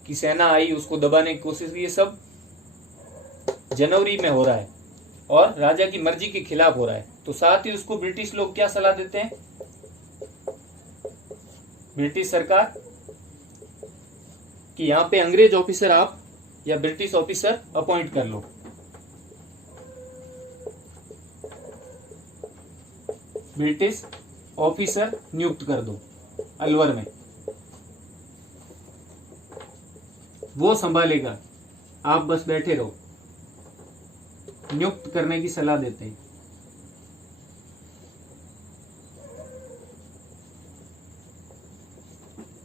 कि सेना आई, उसको दबाने की कोशिश की, ये सब जनवरी में हो रहा है और राजा की मर्जी के खिलाफ हो रहा है। तो साथ ही उसको ब्रिटिश लोग क्या सलाह देते हैं, ब्रिटिश सरकार, कि यहाँ पे अंग्रेज ऑफिसर आप या ब्रिटिश ऑफिसर अपॉइंट कर लो। ब्रिटिश ऑफिसर नियुक्त कर दो अलवर में, वो संभालेगा, आप बस बैठे रहो, नियुक्त करने की सलाह देते हैं।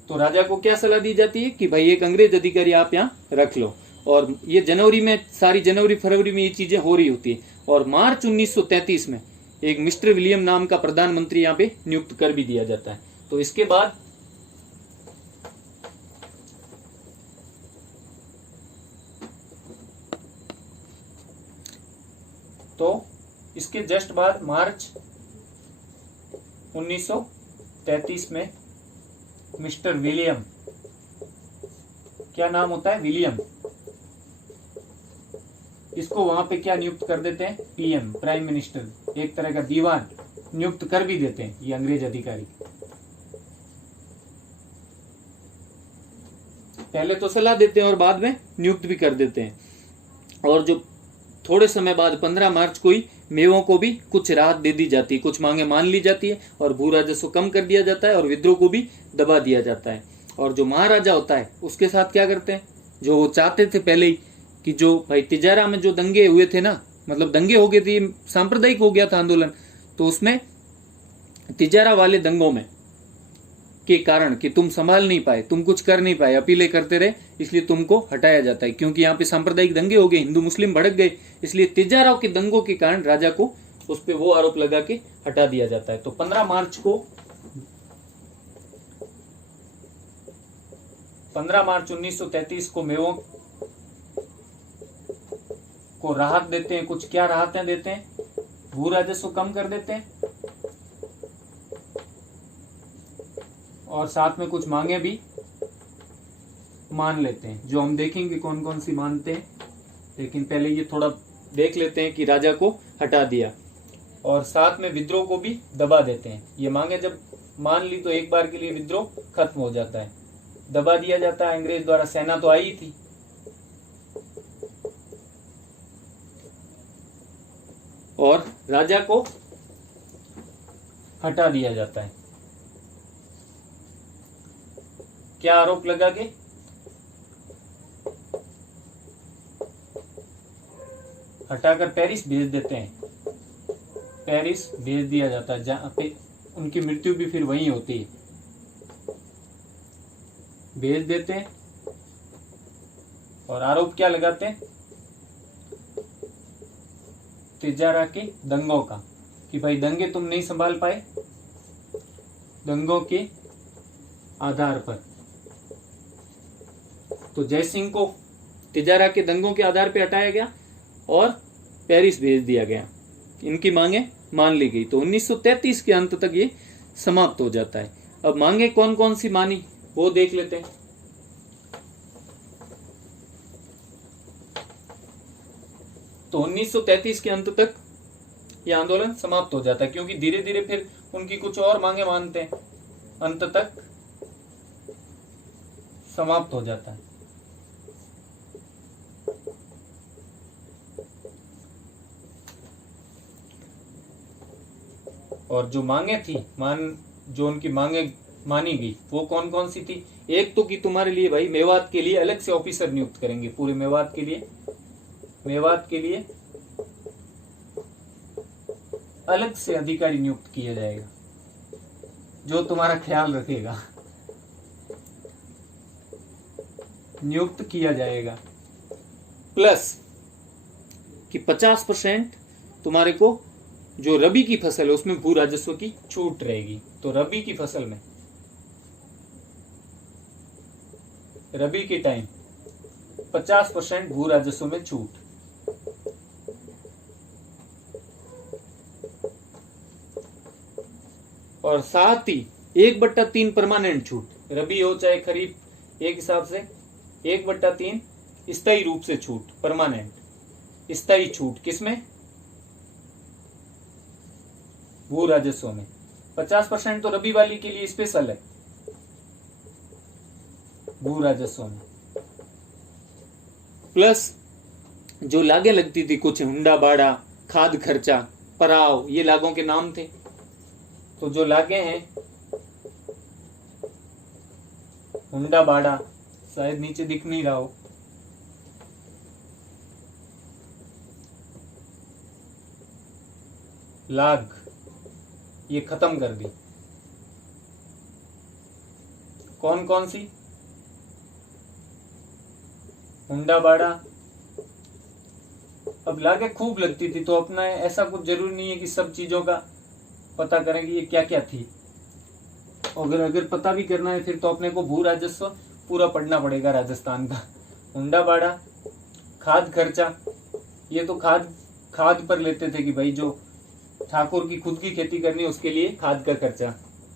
तो राजा को क्या सलाह दी जाती है कि भाई एक अंग्रेज अधिकारी आप यहाँ रख लो। और ये जनवरी में, सारी जनवरी फरवरी में ये चीजें हो रही होती है। और मार्च 1933 में एक मिस्टर विलियम नाम का प्रधानमंत्री यहाँ पे नियुक्त कर भी दिया जाता है। तो इसके बाद इसके जस्ट बाद मार्च 1933 में मिस्टर विलियम, क्या नाम होता है, विलियम, इसको वहां पे क्या नियुक्त कर देते हैं, पीएम, प्राइम मिनिस्टर, एक तरह का दीवान नियुक्त कर भी देते हैं ये अंग्रेज अधिकारी। पहले तो सलाह देते हैं और बाद में नियुक्त भी कर देते हैं। और जो थोड़े समय बाद 15 मार्च को ही मेवों को भी कुछ राहत दे दी जाती है, कुछ मांगे मान ली जाती है और भू राजस्व कम कर दिया जाता है और विद्रोह को भी दबा दिया जाता है। और जो महाराजा होता है उसके साथ क्या करते हैं, जो वो चाहते थे पहले ही कि जो भाई तिजारा में जो दंगे हुए थे ना, मतलब दंगे हो गए थे, सांप्रदायिक हो गया था आंदोलन, तो उसमें तिजारा वाले दंगों में के कारण कि तुम संभाल नहीं पाए, तुम कुछ कर नहीं पाए, अपीलें करते रहे, इसलिए तुमको हटाया जाता है। क्योंकि यहाँ पे सांप्रदायिक दंगे हो गए, हिंदू मुस्लिम भड़क गए, इसलिए तिजाराओं के दंगों के कारण राजा को उस पे वो आरोप लगा के हटा दिया जाता है। तो 15 मार्च 1933 को मेवों को राहत देते हैं। कुछ क्या राहतें देते हैं, भू राजस्व कम कर देते हैं और साथ में कुछ मांगे भी मान लेते हैं, जो हम देखेंगे कौन कौन सी मानते हैं। लेकिन पहले ये थोड़ा देख लेते हैं कि राजा को हटा दिया और साथ में विद्रोह को भी दबा देते हैं। ये मांगे जब मान ली तो एक बार के लिए विद्रोह खत्म हो जाता है, दबा दिया जाता है अंग्रेज द्वारा, सेना तो आई थी। और राजा को हटा दिया जाता है। क्या आरोप लगा के, हटाकर पेरिस भेज देते हैं, पेरिस भेज दिया जाता है, जहां पे उनकी मृत्यु भी फिर वहीं होती है। भेज देते हैं और आरोप क्या लगाते हैं, तिजारा के दंगों का, कि भाई दंगे तुम नहीं संभाल पाए, दंगों के आधार पर। तो जयसिंह को तिजारा के दंगों के आधार पर हटाया गया और पेरिस भेज दिया गया, इनकी मांगे मान ली गई। तो 1933 के अंत तक ये समाप्त हो जाता है। अब मांगे कौन कौन सी मानी, वो देख लेते हैं। तो 1933 के अंत तक यह आंदोलन समाप्त हो जाता है, क्योंकि धीरे धीरे फिर उनकी कुछ और मांगे मानते हैं, अंत तक समाप्त हो जाता है। और जो मांगे थी जो उनकी मांगे मानी गई वो कौन कौन सी थी? एक तो कि तुम्हारे लिए भाई मेवात के लिए अलग से ऑफिसर नियुक्त करेंगे, पूरे मेवात के लिए अलग से अधिकारी नियुक्त किया जाएगा जो तुम्हारा ख्याल रखेगा, नियुक्त किया जाएगा। प्लस कि 50% तुम्हारे को जो रबी की फसल है उसमें भू राजस्व की छूट रहेगी। तो रबी की फसल में, रबी के टाइम 50% भू राजस्व में छूट। और साथ ही 1/3 परमानेंट छूट, रबी हो चाहे खरीफ, एक हिसाब से 1/3 स्थायी रूप से छूट, परमानेंट स्थायी छूट। किसमें? भू राजस्व में। 50% तो रबी वाली के लिए स्पेशल है भू राजस्व में। प्लस जो लागें लगती थी कुछ, हुंडा बाड़ा, खाद खर्चा, पराव, ये लागों के नाम थे। तो जो लागे हैं, हुंडा बाड़ा, शायद नीचे दिख नहीं रहा हो, लाग, ये खत्म कर दी। कौन कौन सी? हुंडा बाड़ा। अब लागे खूब लगती थी तो अपना ऐसा कुछ जरूरी नहीं है कि सब चीजों का पता करें कि ये क्या क्या थी। अगर पता भी करना है फिर तो अपने को भू राजस्व पूरा पढ़ना पड़ेगा राजस्थान का। हुंडा बाड़ा, खाद खर्चा, ये तो खाद पर लेते थे कि भाई जो ठाकुर की खुद की खेती करनी है उसके लिए खाद का खर्चा,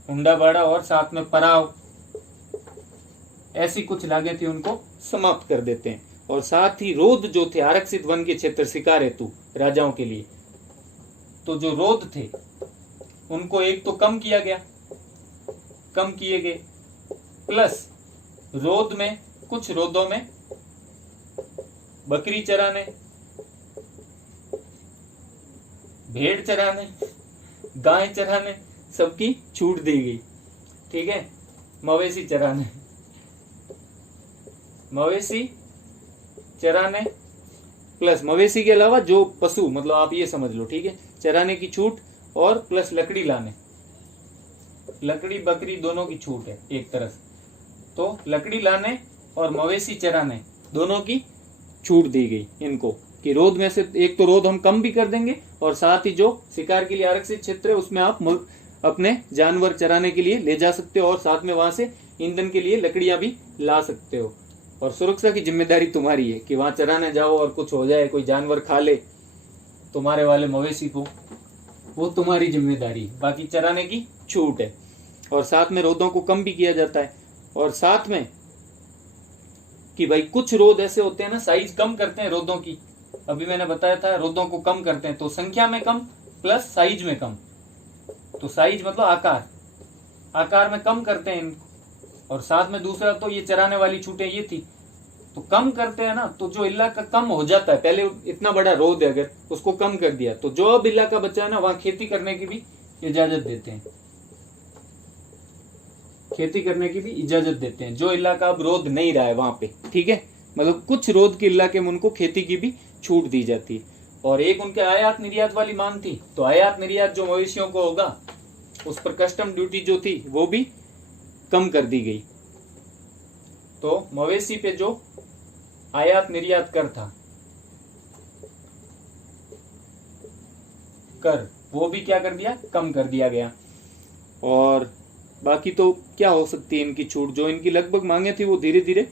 हुंडा बाड़ा। और साथ में पराव, ऐसी कुछ लागें थी, उनको समाप्त कर देते हैं। और साथ ही रोध जो थे, आरक्षित वन के क्षेत्र शिकार हेतु राजाओं के लिए, तो जो रोध थे उनको एक तो कम किया गया, कम किए गए। प्लस रोध में, कुछ रोधों में बकरी चराने, भेड़ चराने, गाय चराने सबकी छूट दी गई। ठीक है, मवेशी चराने, प्लस मवेशी के अलावा जो पशु, मतलब आप ये समझ लो, ठीक है, चराने की छूट। और प्लस लकड़ी लाने, लकड़ी बकरी दोनों की छूट है एक तरह से। तो लकड़ी लाने और मवेशी चराने दोनों की छूट दी गई इनको, कि रोध में से एक तो रोध हम कम भी कर देंगे, और साथ ही जो शिकार के लिए आरक्षित क्षेत्र है उसमें आप अपने जानवर चराने के लिए ले जा सकते हो, और साथ में वहां से ईंधन के लिए लकड़ियां भी ला सकते हो। और सुरक्षा की जिम्मेदारी तुम्हारी है कि वहां चराने जाओ और कुछ हो जाए, कोई जानवर खा ले तुम्हारे वाले मवेशी को, वो तुम्हारी जिम्मेदारी, बाकी चराने की छूट है। और साथ में रोधों को कम भी किया जाता है। और साथ में कि भाई कुछ रोध ऐसे होते हैं ना, साइज कम करते हैं रोधों की, अभी मैंने बताया था रोधों को कम करते हैं, तो संख्या में कम प्लस साइज में कम। तो साइज मतलब आकार में कम करते हैं इनको। और साथ में दूसरा तो ये चराने वाली छूटें ये थी, तो कम करते हैं ना, तो जो इलाका कम हो जाता है, पहले इतना बड़ा रोध है अगर उसको कम कर दिया तो जो अब इलाका बचा है ना वहां खेती करने की भी इजाजत देते हैं, खेती करने की भी इजाजत देते हैं, जो इलाका अब रोध नहीं रहा है वहां पे। ठीक है, मतलब कुछ रोध के इलाके में उनको खेती की भी छूट दी जाती है। और एक उनके आयात निर्यात वाली मांग थी, तो आयात निर्यात जो मवेशियों को होगा उस पर कस्टम ड्यूटी जो थी वो भी कम कर दी गई। तो मवेशी पे जो आयात निर्यात कर था, कर, वो भी क्या कर दिया, कम कर दिया गया। और बाकी तो क्या हो सकती है इनकी छूट, जो इनकी लगभग मांगे थी वो धीरे धीरे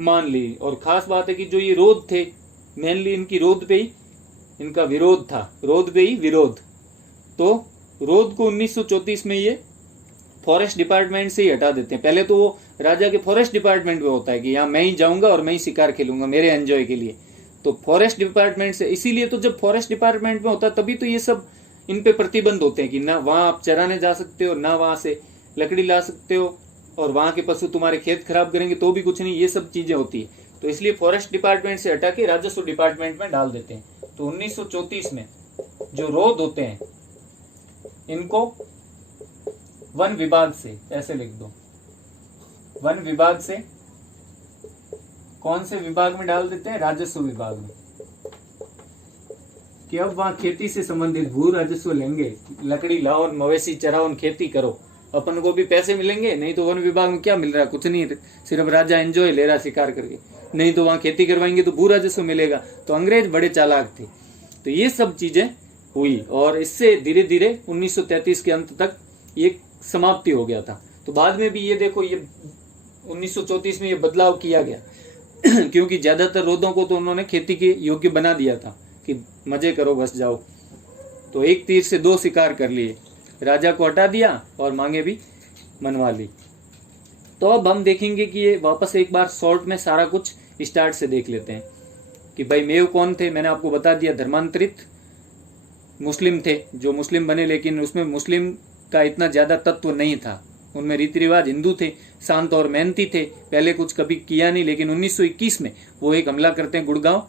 मान ली। और खास बात है कि जो ये रोध थे, मेनली इनकी रोध पे ही इनका विरोध था, रोध पे ही विरोध। तो रोध को 1934 में ये फॉरेस्ट डिपार्टमेंट से ही हटा देते हैं। पहले तो वो राजा के फॉरेस्ट डिपार्टमेंट में होता है कि यहाँ मैं ही जाऊंगा और मैं ही शिकार खेलूंगा मेरे एंजॉय के लिए, तो फॉरेस्ट डिपार्टमेंट से। इसीलिए तो जब फॉरेस्ट डिपार्टमेंट में होता है तभी तो ये सब इन पे प्रतिबंध होते हैं कि ना वहां आप चराने जा सकते हो, ना वहां से लकड़ी ला सकते हो, और वहां के पशु तुम्हारे खेत खराब करेंगे तो भी कुछ नहीं, ये सब चीजें होती है। तो इसलिए फॉरेस्ट डिपार्टमेंट से हटा के राजस्व डिपार्टमेंट में डाल देते हैं। तो 1934 में जो रोध होते हैं इनको वन विभाग से, ऐसे लिख दो, वन विभाग से कौन से विभाग में डाल देते हैं? राजस्व विभाग में। कि अब वहां खेती से संबंधित भू राजस्व लेंगे, लकड़ी लाओ, मवेशी चराओ, खेती करो, अपन को भी पैसे मिलेंगे। नहीं तो वन विभाग में क्या मिल रहा है? कुछ नहीं, सिर्फ राजा एंजॉय ले रहा शिकार करके। नहीं तो वहां खेती करवाएंगे तो भू राजस्व मिलेगा। तो अंग्रेज बड़े चालाक थे। तो ये सब चीजें हुई और इससे धीरे धीरे 1933 के अंत तक ये समाप्ति हो गया था। तो बाद में भी ये देखो, ये 1934 में ये बदलाव किया गया क्योंकि ज्यादातर रोदों को तो उन्होंने खेती के योग्य बना दिया था कि मजे करो बस जाओ। तो एक तीर से दो शिकार कर लिए, राजा को हटा दिया और मांगे भी मनवा ली। तो अब हम देखेंगे कि ये वापस एक बार शॉर्ट में सारा कुछ स्टार्ट से देख लेते हैं कि भाई मेव कौन थे। मैंने आपको बता दिया, धर्मांतरित मुस्लिम थे जो मुस्लिम बने, लेकिन उसमें मुस्लिम का इतना ज्यादा तत्व नहीं था। उनमें रीति रिवाज हिंदू थे, शांत और मेहनती थे, पहले कुछ कभी किया नहीं। लेकिन 1921 में वो एक हमला करते हैं गुड़गांव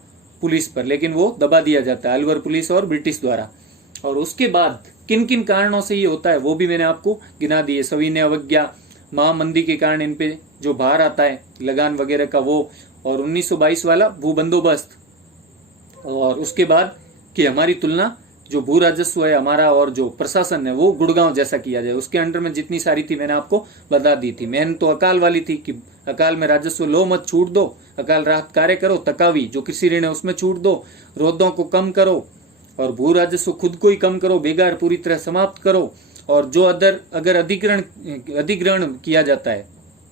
पुलिस पर, लेकिन वो दबा दिया जाता है अलवर पुलिस और ब्रिटिश द्वारा। और उसके बाद किन किन कारणों से ये होता है वो भी मैंने आपको गिना दिए। सविनय अवज्ञा, महामंदी के कारण इन पे जो भार आता है लगान वगैरह का वो, और 1922 वाला भू बंदोबस्त, और उसके बाद कि हमारी तुलना जो भू राजस्व है हमारा और जो प्रशासन है वो गुड़गांव जैसा किया जाए। उसके अंडर में जितनी सारी थी मैंने आपको बता दी थी। मेन तो अकाल वाली थी कि अकाल में राजस्व लो मत, छूट दो, अकाल राहत कार्य करो। तकावी जो कृषि ऋण है उसमें छूट दो, रोदों को कम करो, और भू राजस्व खुद को ही कम करो, बेगार पूरी तरह समाप्त करो। और जो अगर अधिग्रहण किया जाता है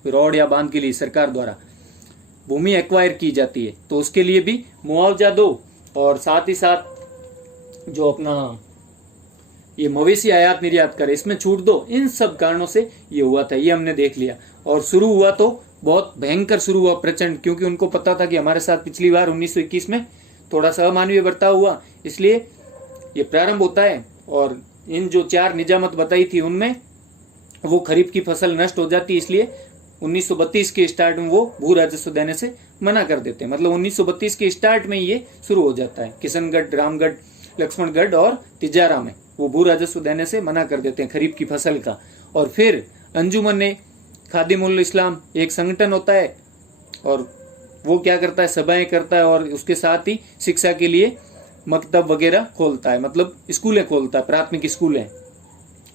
रोड या बांध के लिए सरकार द्वारा भूमि एक्वायर की जाती है तो उसके लिए भी मुआवजा दो, और साथ ही साथ जो अपना ये मवेशी आयात निर्यात करे इसमें छूट दो। इन सब कारणों से ये हुआ था, ये हमने देख लिया। और शुरू हुआ तो बहुत भयंकर शुरू हुआ, प्रचंड, क्योंकि उनको पता था कि हमारे साथ पिछली बार 1921 में थोड़ा सा अमानवीय बर्ताव हुआ, इसलिए ये प्रारंभ होता है। और इन जो 4 निजामत बताई थी उनमें वो खरीफ की फसल नष्ट हो जाती है, इसलिए 1932 के स्टार्ट में वो भू राजस्व देने से मना कर देते हैं। मतलब 1932 के स्टार्ट में ये शुरू हो जाता है। किशनगढ़, रामगढ़, लक्ष्मणगढ़ और तिजारा में वो भू राजस्व देने से मना कर देते हैं खरीफ की फसल का। और फिर अंजुमन खादिमुल इस्लाम एक संगठन होता है और वो क्या करता है, सभाएं करता है, और उसके साथ ही शिक्षा के लिए मकतब वगैरह खोलता है, मतलब स्कूलें खोलता है, प्राथमिक स्कूलें,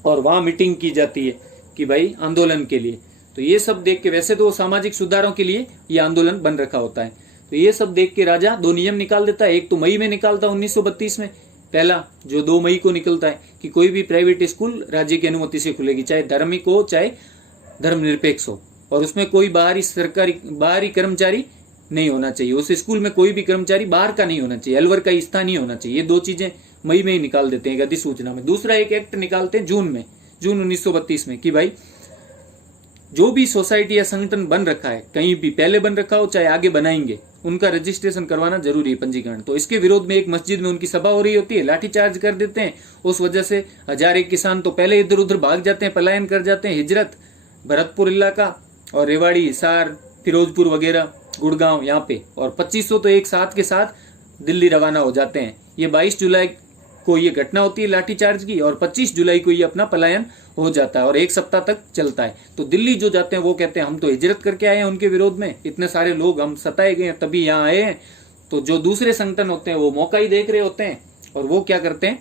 और वहां मीटिंग की जाती है कि भाई आंदोलन के लिए। तो ये सब देख के, वैसे तो वो सामाजिक सुधारों के लिए ये आंदोलन बन रखा होता है, तो ये सब देख के राजा 2 नियम निकाल देता है। एक तो मई में निकालता है 1932 में, पहला जो 2 मई को निकलता है कि कोई भी प्राइवेट स्कूल राज्य की अनुमति से खुलेगी, चाहे धार्मिक हो चाहे धर्मनिरपेक्ष हो, और उसमें कोई बाहरी कर्मचारी नहीं होना चाहिए। उस स्कूल में कोई भी कर्मचारी बाहर का नहीं होना चाहिए, अलवर का स्थानीय होना चाहिए। ये 2 चीजें मई में ही निकाल देते हैं अधिसूचना में। दूसरा एक एक्ट निकालते हैं जून 1932 में कि भाई जो भी सोसाइटी या संगठन बन रखा है, कहीं भी पहले बन रखा हो चाहे आगे बनाएंगे, उनका रजिस्ट्रेशन करवाना जरूरी है, पंजीकरण। तो इसके विरोध में एक मस्जिद में उनकी सभा हो रही होती है, लाठीचार्ज कर देते हैं। उस वजह से 1000 किसान तो पहले इधर उधर भाग जाते हैं, पलायन कर जाते हैं, हिजरत, भरतपुर इलाका और रेवाड़ी, हिसार, फिरोजपुर वगैरह, गुड़गांव यहाँ पे, और 2500 तो एक साथ के साथ दिल्ली रवाना हो जाते हैं। ये 22 जुलाई को ये घटना होती है लाठीचार्ज की, और 25 जुलाई को ये अपना पलायन हो जाता है और 1 सप्ताह तक चलता है। तो दिल्ली जो जाते हैं वो कहते हैं हम तो हिजरत करके आए हैं उनके विरोध में, इतने सारे लोग हम सताए गए हैं तभी यहाँ आए हैं। तो जो दूसरे संगठन होते हैं वो मौका ही देख रहे होते हैं, और वो क्या करते हैं,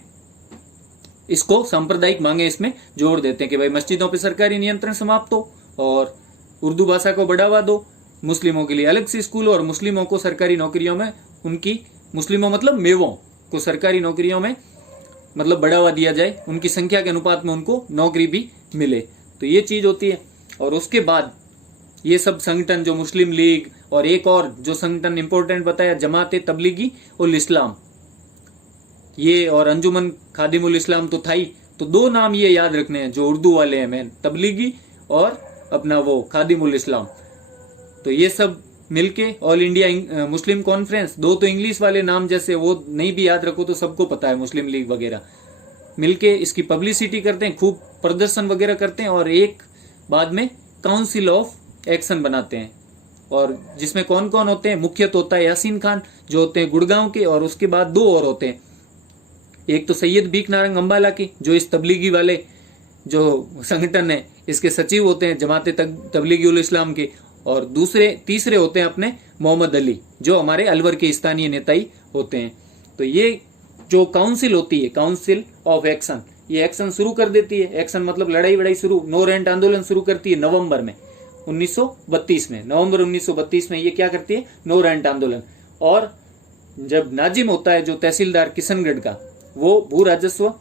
इसको सांप्रदायिक मांगे इसमें जोड़ देते हैं कि भाई मस्जिदों पर सरकारी नियंत्रण समाप्त हो और उर्दू भाषा को बढ़ावा दो, मुस्लिमों के लिए अलग से स्कूल, और मुस्लिमों को सरकारी नौकरियों में उनकी, मुस्लिमों मतलब मेवों को सरकारी नौकरियों में मतलब बढ़ावा दिया जाए, उनकी संख्या के अनुपात में उनको नौकरी भी मिले। तो ये चीज होती है। और उसके बाद ये सब संगठन जो मुस्लिम लीग और एक और जो संगठन इंपॉर्टेंट बताया, जमाते तबलीगी उल इस्लाम, ये और अंजुमन खादिमुल इस्लाम तो था ही, तो दो नाम ये याद रखने हैं जो उर्दू वाले हैं मेन, तबलीगी और अपना वो खादिमुल इस्लाम। तो ये सब मिलके ऑल इंडिया मुस्लिम कॉन्फ्रेंस, दो तो इंग्लिश वाले नाम जैसे वो नहीं भी याद रखो तो सबको पता है, मुस्लिम लीग वगैरह, मिलके इसकी पब्लिसिटी करते हैं, खूब प्रदर्शन वगैरह करते हैं और एक बाद में काउंसिल ऑफ एक्शन बनाते हैं। और जिसमें कौन कौन होते हैं, मुख्य तो होता है यासीन खान जो होते हैं गुड़गांव के, और उसके बाद दो और होते हैं, एक तो सैयद बीक नारंग अम्बाला की जो इस तबलीगी वाले जो संगठन है इसके सचिव होते हैं जमाते तबलीगी उल इस्लाम के, और तीसरे होते हैं अपने मोहम्मद अली जो हमारे अलवर के स्थानीय नेता ही होते हैं। तो ये जो काउंसिल होती है, काउंसिल ऑफ एक्शन, ये एक्शन शुरू कर देती है। एक्शन मतलब लड़ाई वड़ाई शुरू, नो रेंट आंदोलन शुरू करती है नवंबर में 1932 में, नवंबर 1932 में ये क्या करती है, नो रेंट आंदोलन। और जब नाजिम होता है जो तहसीलदार किशनगढ़ का, वो भू राजस्व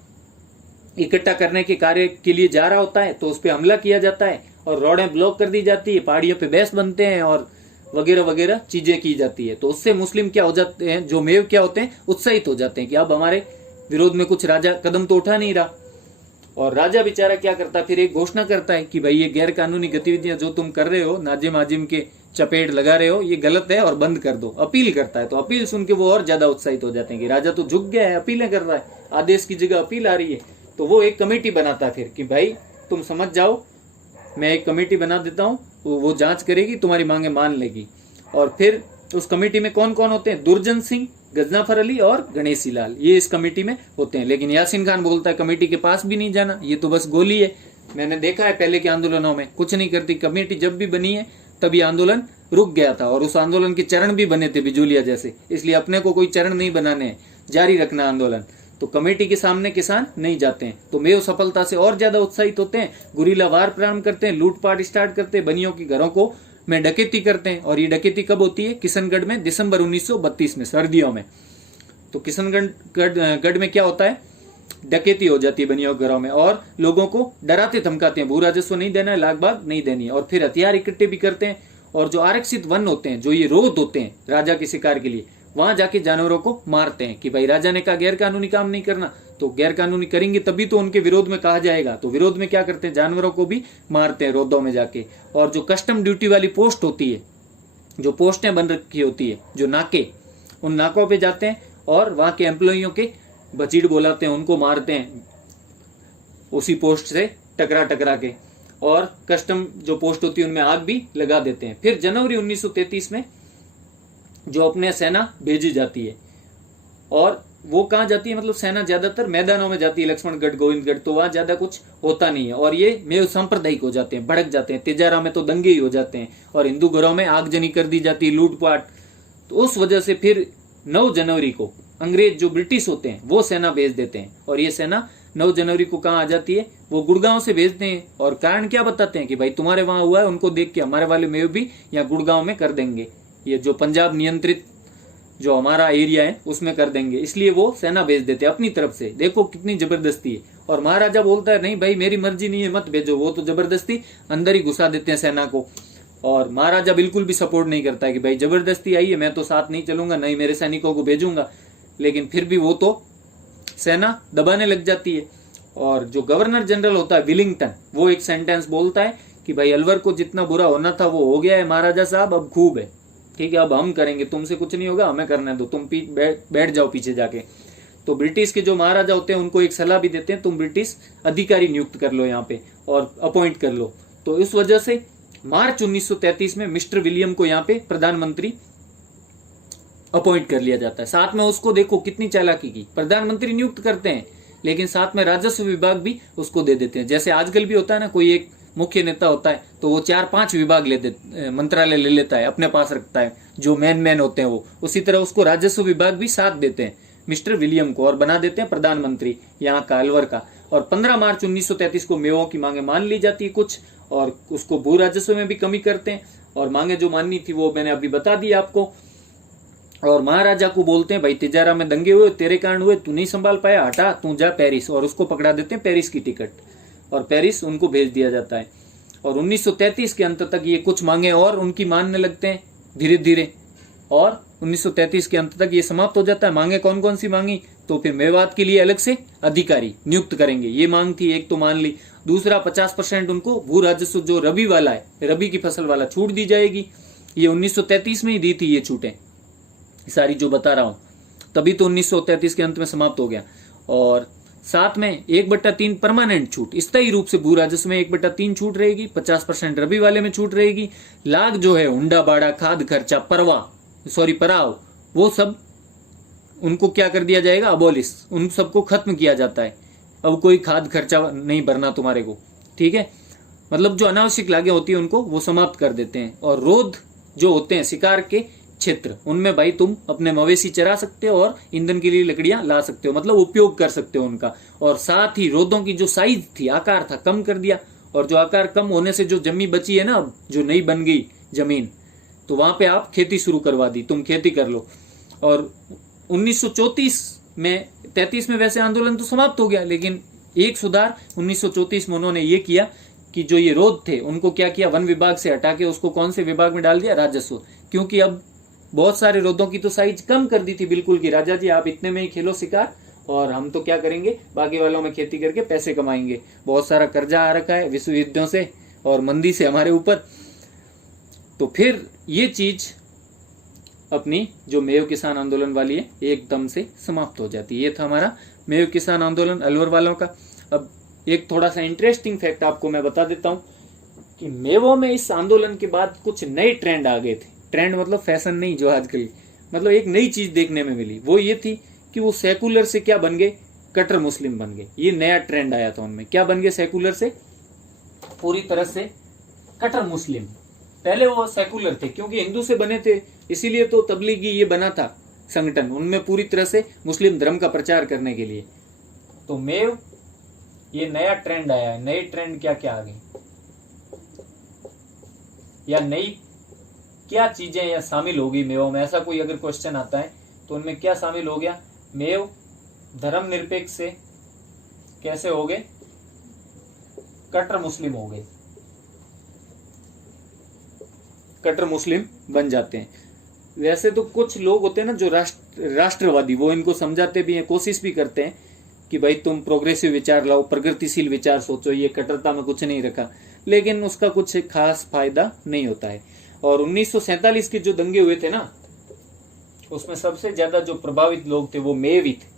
इकट्ठा करने के कार्य के लिए जा रहा होता है तो उस पर हमला किया जाता है और रोडें ब्लॉक कर दी जाती है, पहाड़ियों पे बैस बनते हैं और वगैरह वगैरह चीजें की जाती है। तो उससे मुस्लिम क्या हो जाते हैं, जो मेव क्या होते हैं, उत्साहित हो जाते हैं कि अब हमारे विरोध में कुछ राजा कदम तो उठा नहीं रहा। और राजा बेचारा क्या करता है, फिर एक घोषणा करता है कि भाई ये गैर कानूनी गतिविधियां जो तुम कर रहे हो, नाजिम आजिम के चपेट लगा रहे हो, ये गलत है और बंद कर दो। अपील करता है, तो अपील सुन के वो और ज्यादा उत्साहित हो जाते हैं कि राजा तो झुक गया है, अपीलें कर रहा है, आदेश की जगह अपील आ रही है। तो वो एक कमेटी बनाता है फिर कि भाई तुम समझ जाओ, मैं एक कमेटी बना देता हूँ, वो जांच करेगी, तुम्हारी मांगे मान लेगी। और फिर उस कमेटी में कौन कौन होते हैं, दुर्जन सिंह, गजनाफर अली और गणेशी लाल, ये इस कमेटी में होते हैं। लेकिन यासीन खान बोलता है कमेटी के पास भी नहीं जाना, ये तो बस गोली है, मैंने देखा है पहले के आंदोलनों में कुछ नहीं करती। कमेटी जब भी बनी है तब ये आंदोलन रुक गया था और उस आंदोलन के चरण भी बने थे बिजूलिया जैसे, इसलिए अपने को कोई चरण नहीं बनाने हैं, जारी रखना आंदोलन। तो कमेटी के सामने किसान नहीं जाते हैं। तो मेव सफलता से और ज्यादा उत्साहित होते हैं, गुरीला वार प्रारंभ करते हैं, लूटपाट स्टार्ट करते हैं, बनियों की घरों को में डकैती करते हैं। और ये डकैती कब होती है, किशनगढ़ में दिसंबर 1932 में, सर्दियों में। तो किशनगढ़ में क्या होता है, डकैती हो जाती है बनियों के घरों में और लोगों को डराते धमकाते हैं, भू राजस्व नहीं देना है, लाग बाग नहीं देनी है। और फिर हथियार इकट्ठे भी करते हैं और जो आरक्षित वन होते हैं, जो ये रोध होते हैं राजा के शिकार के लिए, वहां जाके जानवरों को मारते हैं कि भाई राजा ने कहा गैर कानूनी काम नहीं करना, तो गैर कानूनी करेंगे तभी तो उनके विरोध में कहा जाएगा। तो विरोध में क्या करते हैं, जानवरों को भी मारते हैं रोधों में जाके। और जो कस्टम ड्यूटी वाली पोस्ट होती है, जो पोस्टें बन रखी होती है, जो नाके, उन नाकों पे जाते हैं और वहां के एम्प्लॉइयों के बचीड़ बोलाते हैं, उनको मारते हैं उसी पोस्ट से टकरा टकरा के। और कस्टम जो पोस्ट होती है उनमें आग भी लगा देते हैं। फिर जनवरी 1933 में जो अपने सेना भेजी जाती है, और वो कहाँ जाती है, मतलब सेना ज्यादातर मैदानों में जाती है, लक्ष्मणगढ़, गोविंदगढ़, तो वहां ज्यादा कुछ होता नहीं है। और ये मेव सांप्रदायिक हो जाते हैं, भड़क जाते हैं, तिजारा में तो दंगे ही हो जाते हैं और हिंदू घरों में आगजनी कर दी जाती है, लूटपाट। तो उस वजह से फिर 9 जनवरी को अंग्रेज जो ब्रिटिश होते हैं वो सेना भेज देते हैं। और ये सेना 9 जनवरी को कहाँ आ जाती है, वो गुड़गांव से भेजते हैं। और कारण क्या बताते हैं कि भाई तुम्हारे वहां हुआ है, उनको देख के हमारे वाले मेव भी यहाँ गुड़गांव में कर देंगे, ये जो पंजाब नियंत्रित जो हमारा एरिया है उसमें कर देंगे, इसलिए वो सेना भेज देते हैं अपनी तरफ से। देखो कितनी जबरदस्ती है। और महाराजा बोलता है नहीं भाई मेरी मर्जी नहीं है, मत भेजो, वो तो जबरदस्ती अंदर ही घुसा देते हैं सेना को। और महाराजा बिल्कुल भी सपोर्ट नहीं करता है कि भाई जबरदस्ती आई है, मैं तो साथ नहीं चलूंगा, नहीं मेरे सैनिकों को भेजूंगा। लेकिन फिर भी वो तो सेना दबाने लग जाती है। और जो गवर्नर जनरल होता है विलिंगटन, वो एक सेंटेंस बोलता है कि भाई अलवर को जितना बुरा होना था वो हो गया है महाराजा साहब, अब खूब है, ठीक है, अब हम करेंगे, तुमसे कुछ नहीं होगा, हमें करने दो, तुम बैठ जाओ पीछे जाके। तो ब्रिटिश के जो महाराजा होते हैं उनको एक सलाह भी देते हैं, तुम ब्रिटिश अधिकारी नियुक्त कर लो यहाँ पे और अपॉइंट कर लो। तो इस वजह से मार्च 1933 में मिस्टर विलियम को यहाँ पे प्रधानमंत्री अपॉइंट कर लिया जाता है। साथ में उसको देखो कितनी चालाकी की, प्रधानमंत्री नियुक्त करते हैं लेकिन साथ में राजस्व विभाग भी उसको दे देते हैं। जैसे आजकल भी होता है ना, कोई एक मुख्य नेता होता है तो वो 4-5 विभाग मंत्रालय ले लेता है, अपने पास रखता है, जो मैन होते हैं वो। उसी तरह उसको राजस्व विभाग भी साथ देते हैं मिस्टर विलियम को, और बना देते हैं प्रधानमंत्री यहाँ का, अलवर का। और 15 मार्च 1933 को मेवों की मांगे मान ली जाती है कुछ, और उसको भू राजस्व में भी कमी करते हैं। और मांगे जो माननी थी वो मैंने अभी बता दी आपको। और महाराजा को बोलते हैं भाई तिजारा में दंगे हुए, तेरे कारण हुए, तू नहीं संभाल पाया, हटा, तू जा पेरिस। और उसको पकड़ा देते हैं पेरिस की टिकट, और पेरिस उनको भेज दिया जाता है। और 1933 के अंत तक ये कुछ मांगे और उनकी मानने लगते हैं धीरे धीरे, और 1933 के अंत तक ये समाप्त हो जाता है। मांगे कौन कौन सी मांगी, तो फिर मेवात के लिए अलग से अधिकारी नियुक्त करेंगे। ये मांग थी, एक तो मान ली। दूसरा 50% उनको भू राजस्व जो रबी वाला है, रबी की फसल वाला, छूट दी जाएगी। ये 1933 में ही दी थी ये छूटें सारी जो बता रहा हूं, तभी तो 1933 के अंत में समाप्त हो गया। और साथ में 1/3 परमानेंट छूट, स्थायी रूप से भू राजस्व में 1/3 छूट रहेगी, 50% रबी वाले में छूट रहेगी। लाग जो है हुंडा बाड़ा, खाद खर्चा, पराव, वो सब उनको क्या कर दिया जाएगा, अबोलिश, उन सबको खत्म किया जाता है। अब कोई खाद खर्चा नहीं भरना तुम्हारे को, ठीक है। मतलब जो अनावश्यक लागें होती है उनको वो समाप्त कर देते हैं। और रोध जो होते हैं शिकार के क्षेत्र, उनमें भाई तुम अपने मवेशी चरा सकते हो और ईंधन के लिए लकड़ियां ला सकते हो, मतलब उपयोग कर सकते हो उनका। और साथ ही रोधों की जो साइज थी, आकार था, कम कर दिया। और जो आकार कम होने से जो जमीन बची है ना, अब जो नई बन गई जमीन, तो वहां पे आप खेती शुरू करवा दी, तुम खेती कर लो। और 1934 में, 33 में वैसे आंदोलन तो समाप्त हो गया, लेकिन एक सुधार 1934 में उन्होंने ये किया कि जो ये रोध थे उनको क्या किया, वन विभाग से हटा के उसको कौन से विभाग में डाल दिया, राजस्व। क्योंकि अब बहुत सारे रोधों की तो साइज कम कर दी थी बिल्कुल कि राजा जी आप इतने में ही खेलो शिकार, और हम तो क्या करेंगे, बाकी वालों में खेती करके पैसे कमाएंगे। बहुत सारा कर्जा आ रखा है विश्वविद्यालयों से और मंदी से हमारे ऊपर। तो फिर ये चीज अपनी जो मेव किसान आंदोलन वाली है एकदम से समाप्त हो जाती है। ये था हमारा मेव किसान आंदोलन अलवर वालों का। अब एक थोड़ा सा इंटरेस्टिंग फैक्ट आपको मैं बता देता हूं कि मेवों में इस आंदोलन के बाद कुछ नए ट्रेंड आ गए थे। ट्रेंड मतलब फैशन नहीं जो आजकल, मतलब एक नई चीज देखने में मिली। वो ये थी कि वो सेकुलर से क्या बन गए, कट्टर मुस्लिम बन गए। ये नया ट्रेंड आया था उनमें। क्या बन गए, सेकुलर से पूरी तरह से कट्टर मुस्लिम। पहले वो सेकुलर थे क्योंकि हिंदू से बने थे, इसीलिए तो तबलीगी ये बना था संगठन, उनमें पूरी तरह से मुस्लिम धर्म का प्रचार करने के लिए। तो मेव ये नया ट्रेंड आया है। नए ट्रेंड क्या क्या आ गए, या नई क्या चीजें या शामिल होगी मेवों में, ऐसा कोई अगर क्वेश्चन आता है तो उनमें क्या शामिल हो गया। मेव धर्मनिरपेक्ष से कैसे हो गए, कट्टर मुस्लिम हो गए, कट्टर मुस्लिम बन जाते हैं। वैसे तो कुछ लोग होते हैं ना जो राष्ट्रवादी, वो इनको समझाते भी हैं, कोशिश भी करते हैं कि भाई तुम प्रोग्रेसिव विचार लाओ, प्रगतिशील विचार सोचो, ये कट्टरता में कुछ नहीं रखा, लेकिन उसका कुछ खास फायदा नहीं होता है। और 1947 के जो दंगे हुए थे ना, उसमें सबसे ज्यादा जो प्रभावित लोग थे वो मेव ही थे।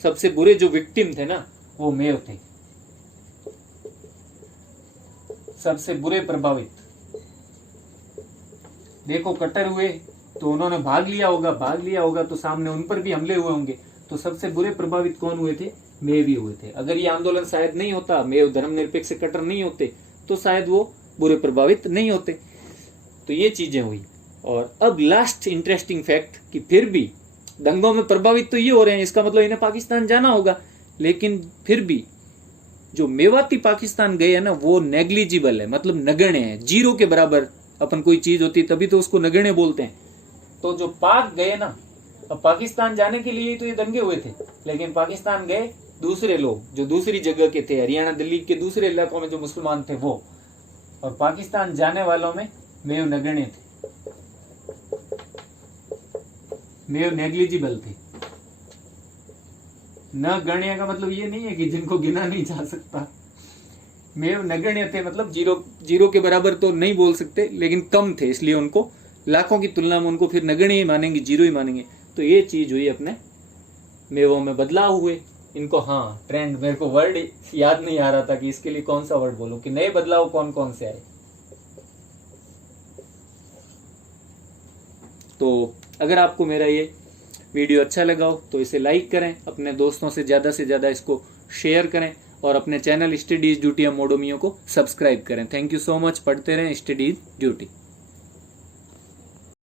सबसे बुरे जो विक्टिम थे ना वो मेव थे, सबसे बुरे प्रभावित। देखो कट्टर हुए तो उन्होंने भाग लिया होगा तो सामने उन पर भी हमले हुए होंगे, तो सबसे बुरे प्रभावित कौन हुए थे, मेव ही हुए थे। अगर ये आंदोलन शायद नहीं होता, मेव धर्मनिरपेक्ष से कट्टर नहीं होते, तो शायद वो बुरे प्रभावित नहीं होते। तो ये चीजें हुई। और अब लास्ट इंटरेस्टिंग फैक्ट कि फिर भी दंगों में प्रभावित तो ये हो रहे हैं, इसका मतलब इन्हें पाकिस्तान जाना होगा, लेकिन फिर भी जो मेवाती पाकिस्तान गए हैं ना वो नेग्लिजिबल है, मतलब नगण्य है, जीरो के बराबर। अपन कोई चीज होती है तभी तो उसको नगण्य बोलते हैं। तो जो पाक गए ना, अब पाकिस्तान जाने के लिए तो ये दंगे हुए थे, लेकिन पाकिस्तान गए दूसरे लोग जो दूसरी जगह के थे, हरियाणा दिल्ली के दूसरे इलाकों में जो मुसलमान थे वो, और पाकिस्तान जाने वालों में मेव नगण्य थे, मेव नेग्लिजिबल थे। न गण्य का मतलब ये नहीं है कि जिनको गिना नहीं जा सकता, मेव नगण्य थे, मतलब जीरो के बराबर तो नहीं बोल सकते, लेकिन कम थे, इसलिए उनको लाखों की तुलना में उनको फिर नगण्य ही मानेंगे, जीरो ही मानेंगे। तो ये चीज हुई अपने मेवों में, बदलाव हुए इनको। हाँ, ट्रेंड, मेरे को वर्ड याद नहीं आ रहा था कि इसके लिए कौन सा वर्ड बोलूं, कि नए बदलाव कौन कौन से आए। तो अगर आपको मेरा ये वीडियो अच्छा लगा हो तो इसे लाइक करें, अपने दोस्तों से ज्यादा इसको शेयर करें, और अपने चैनल स्टडीज ड्यूटी मोडोमियो को सब्सक्राइब करें। Thank you so much. पढ़ते रहें, स्टडीज ड्यूटी।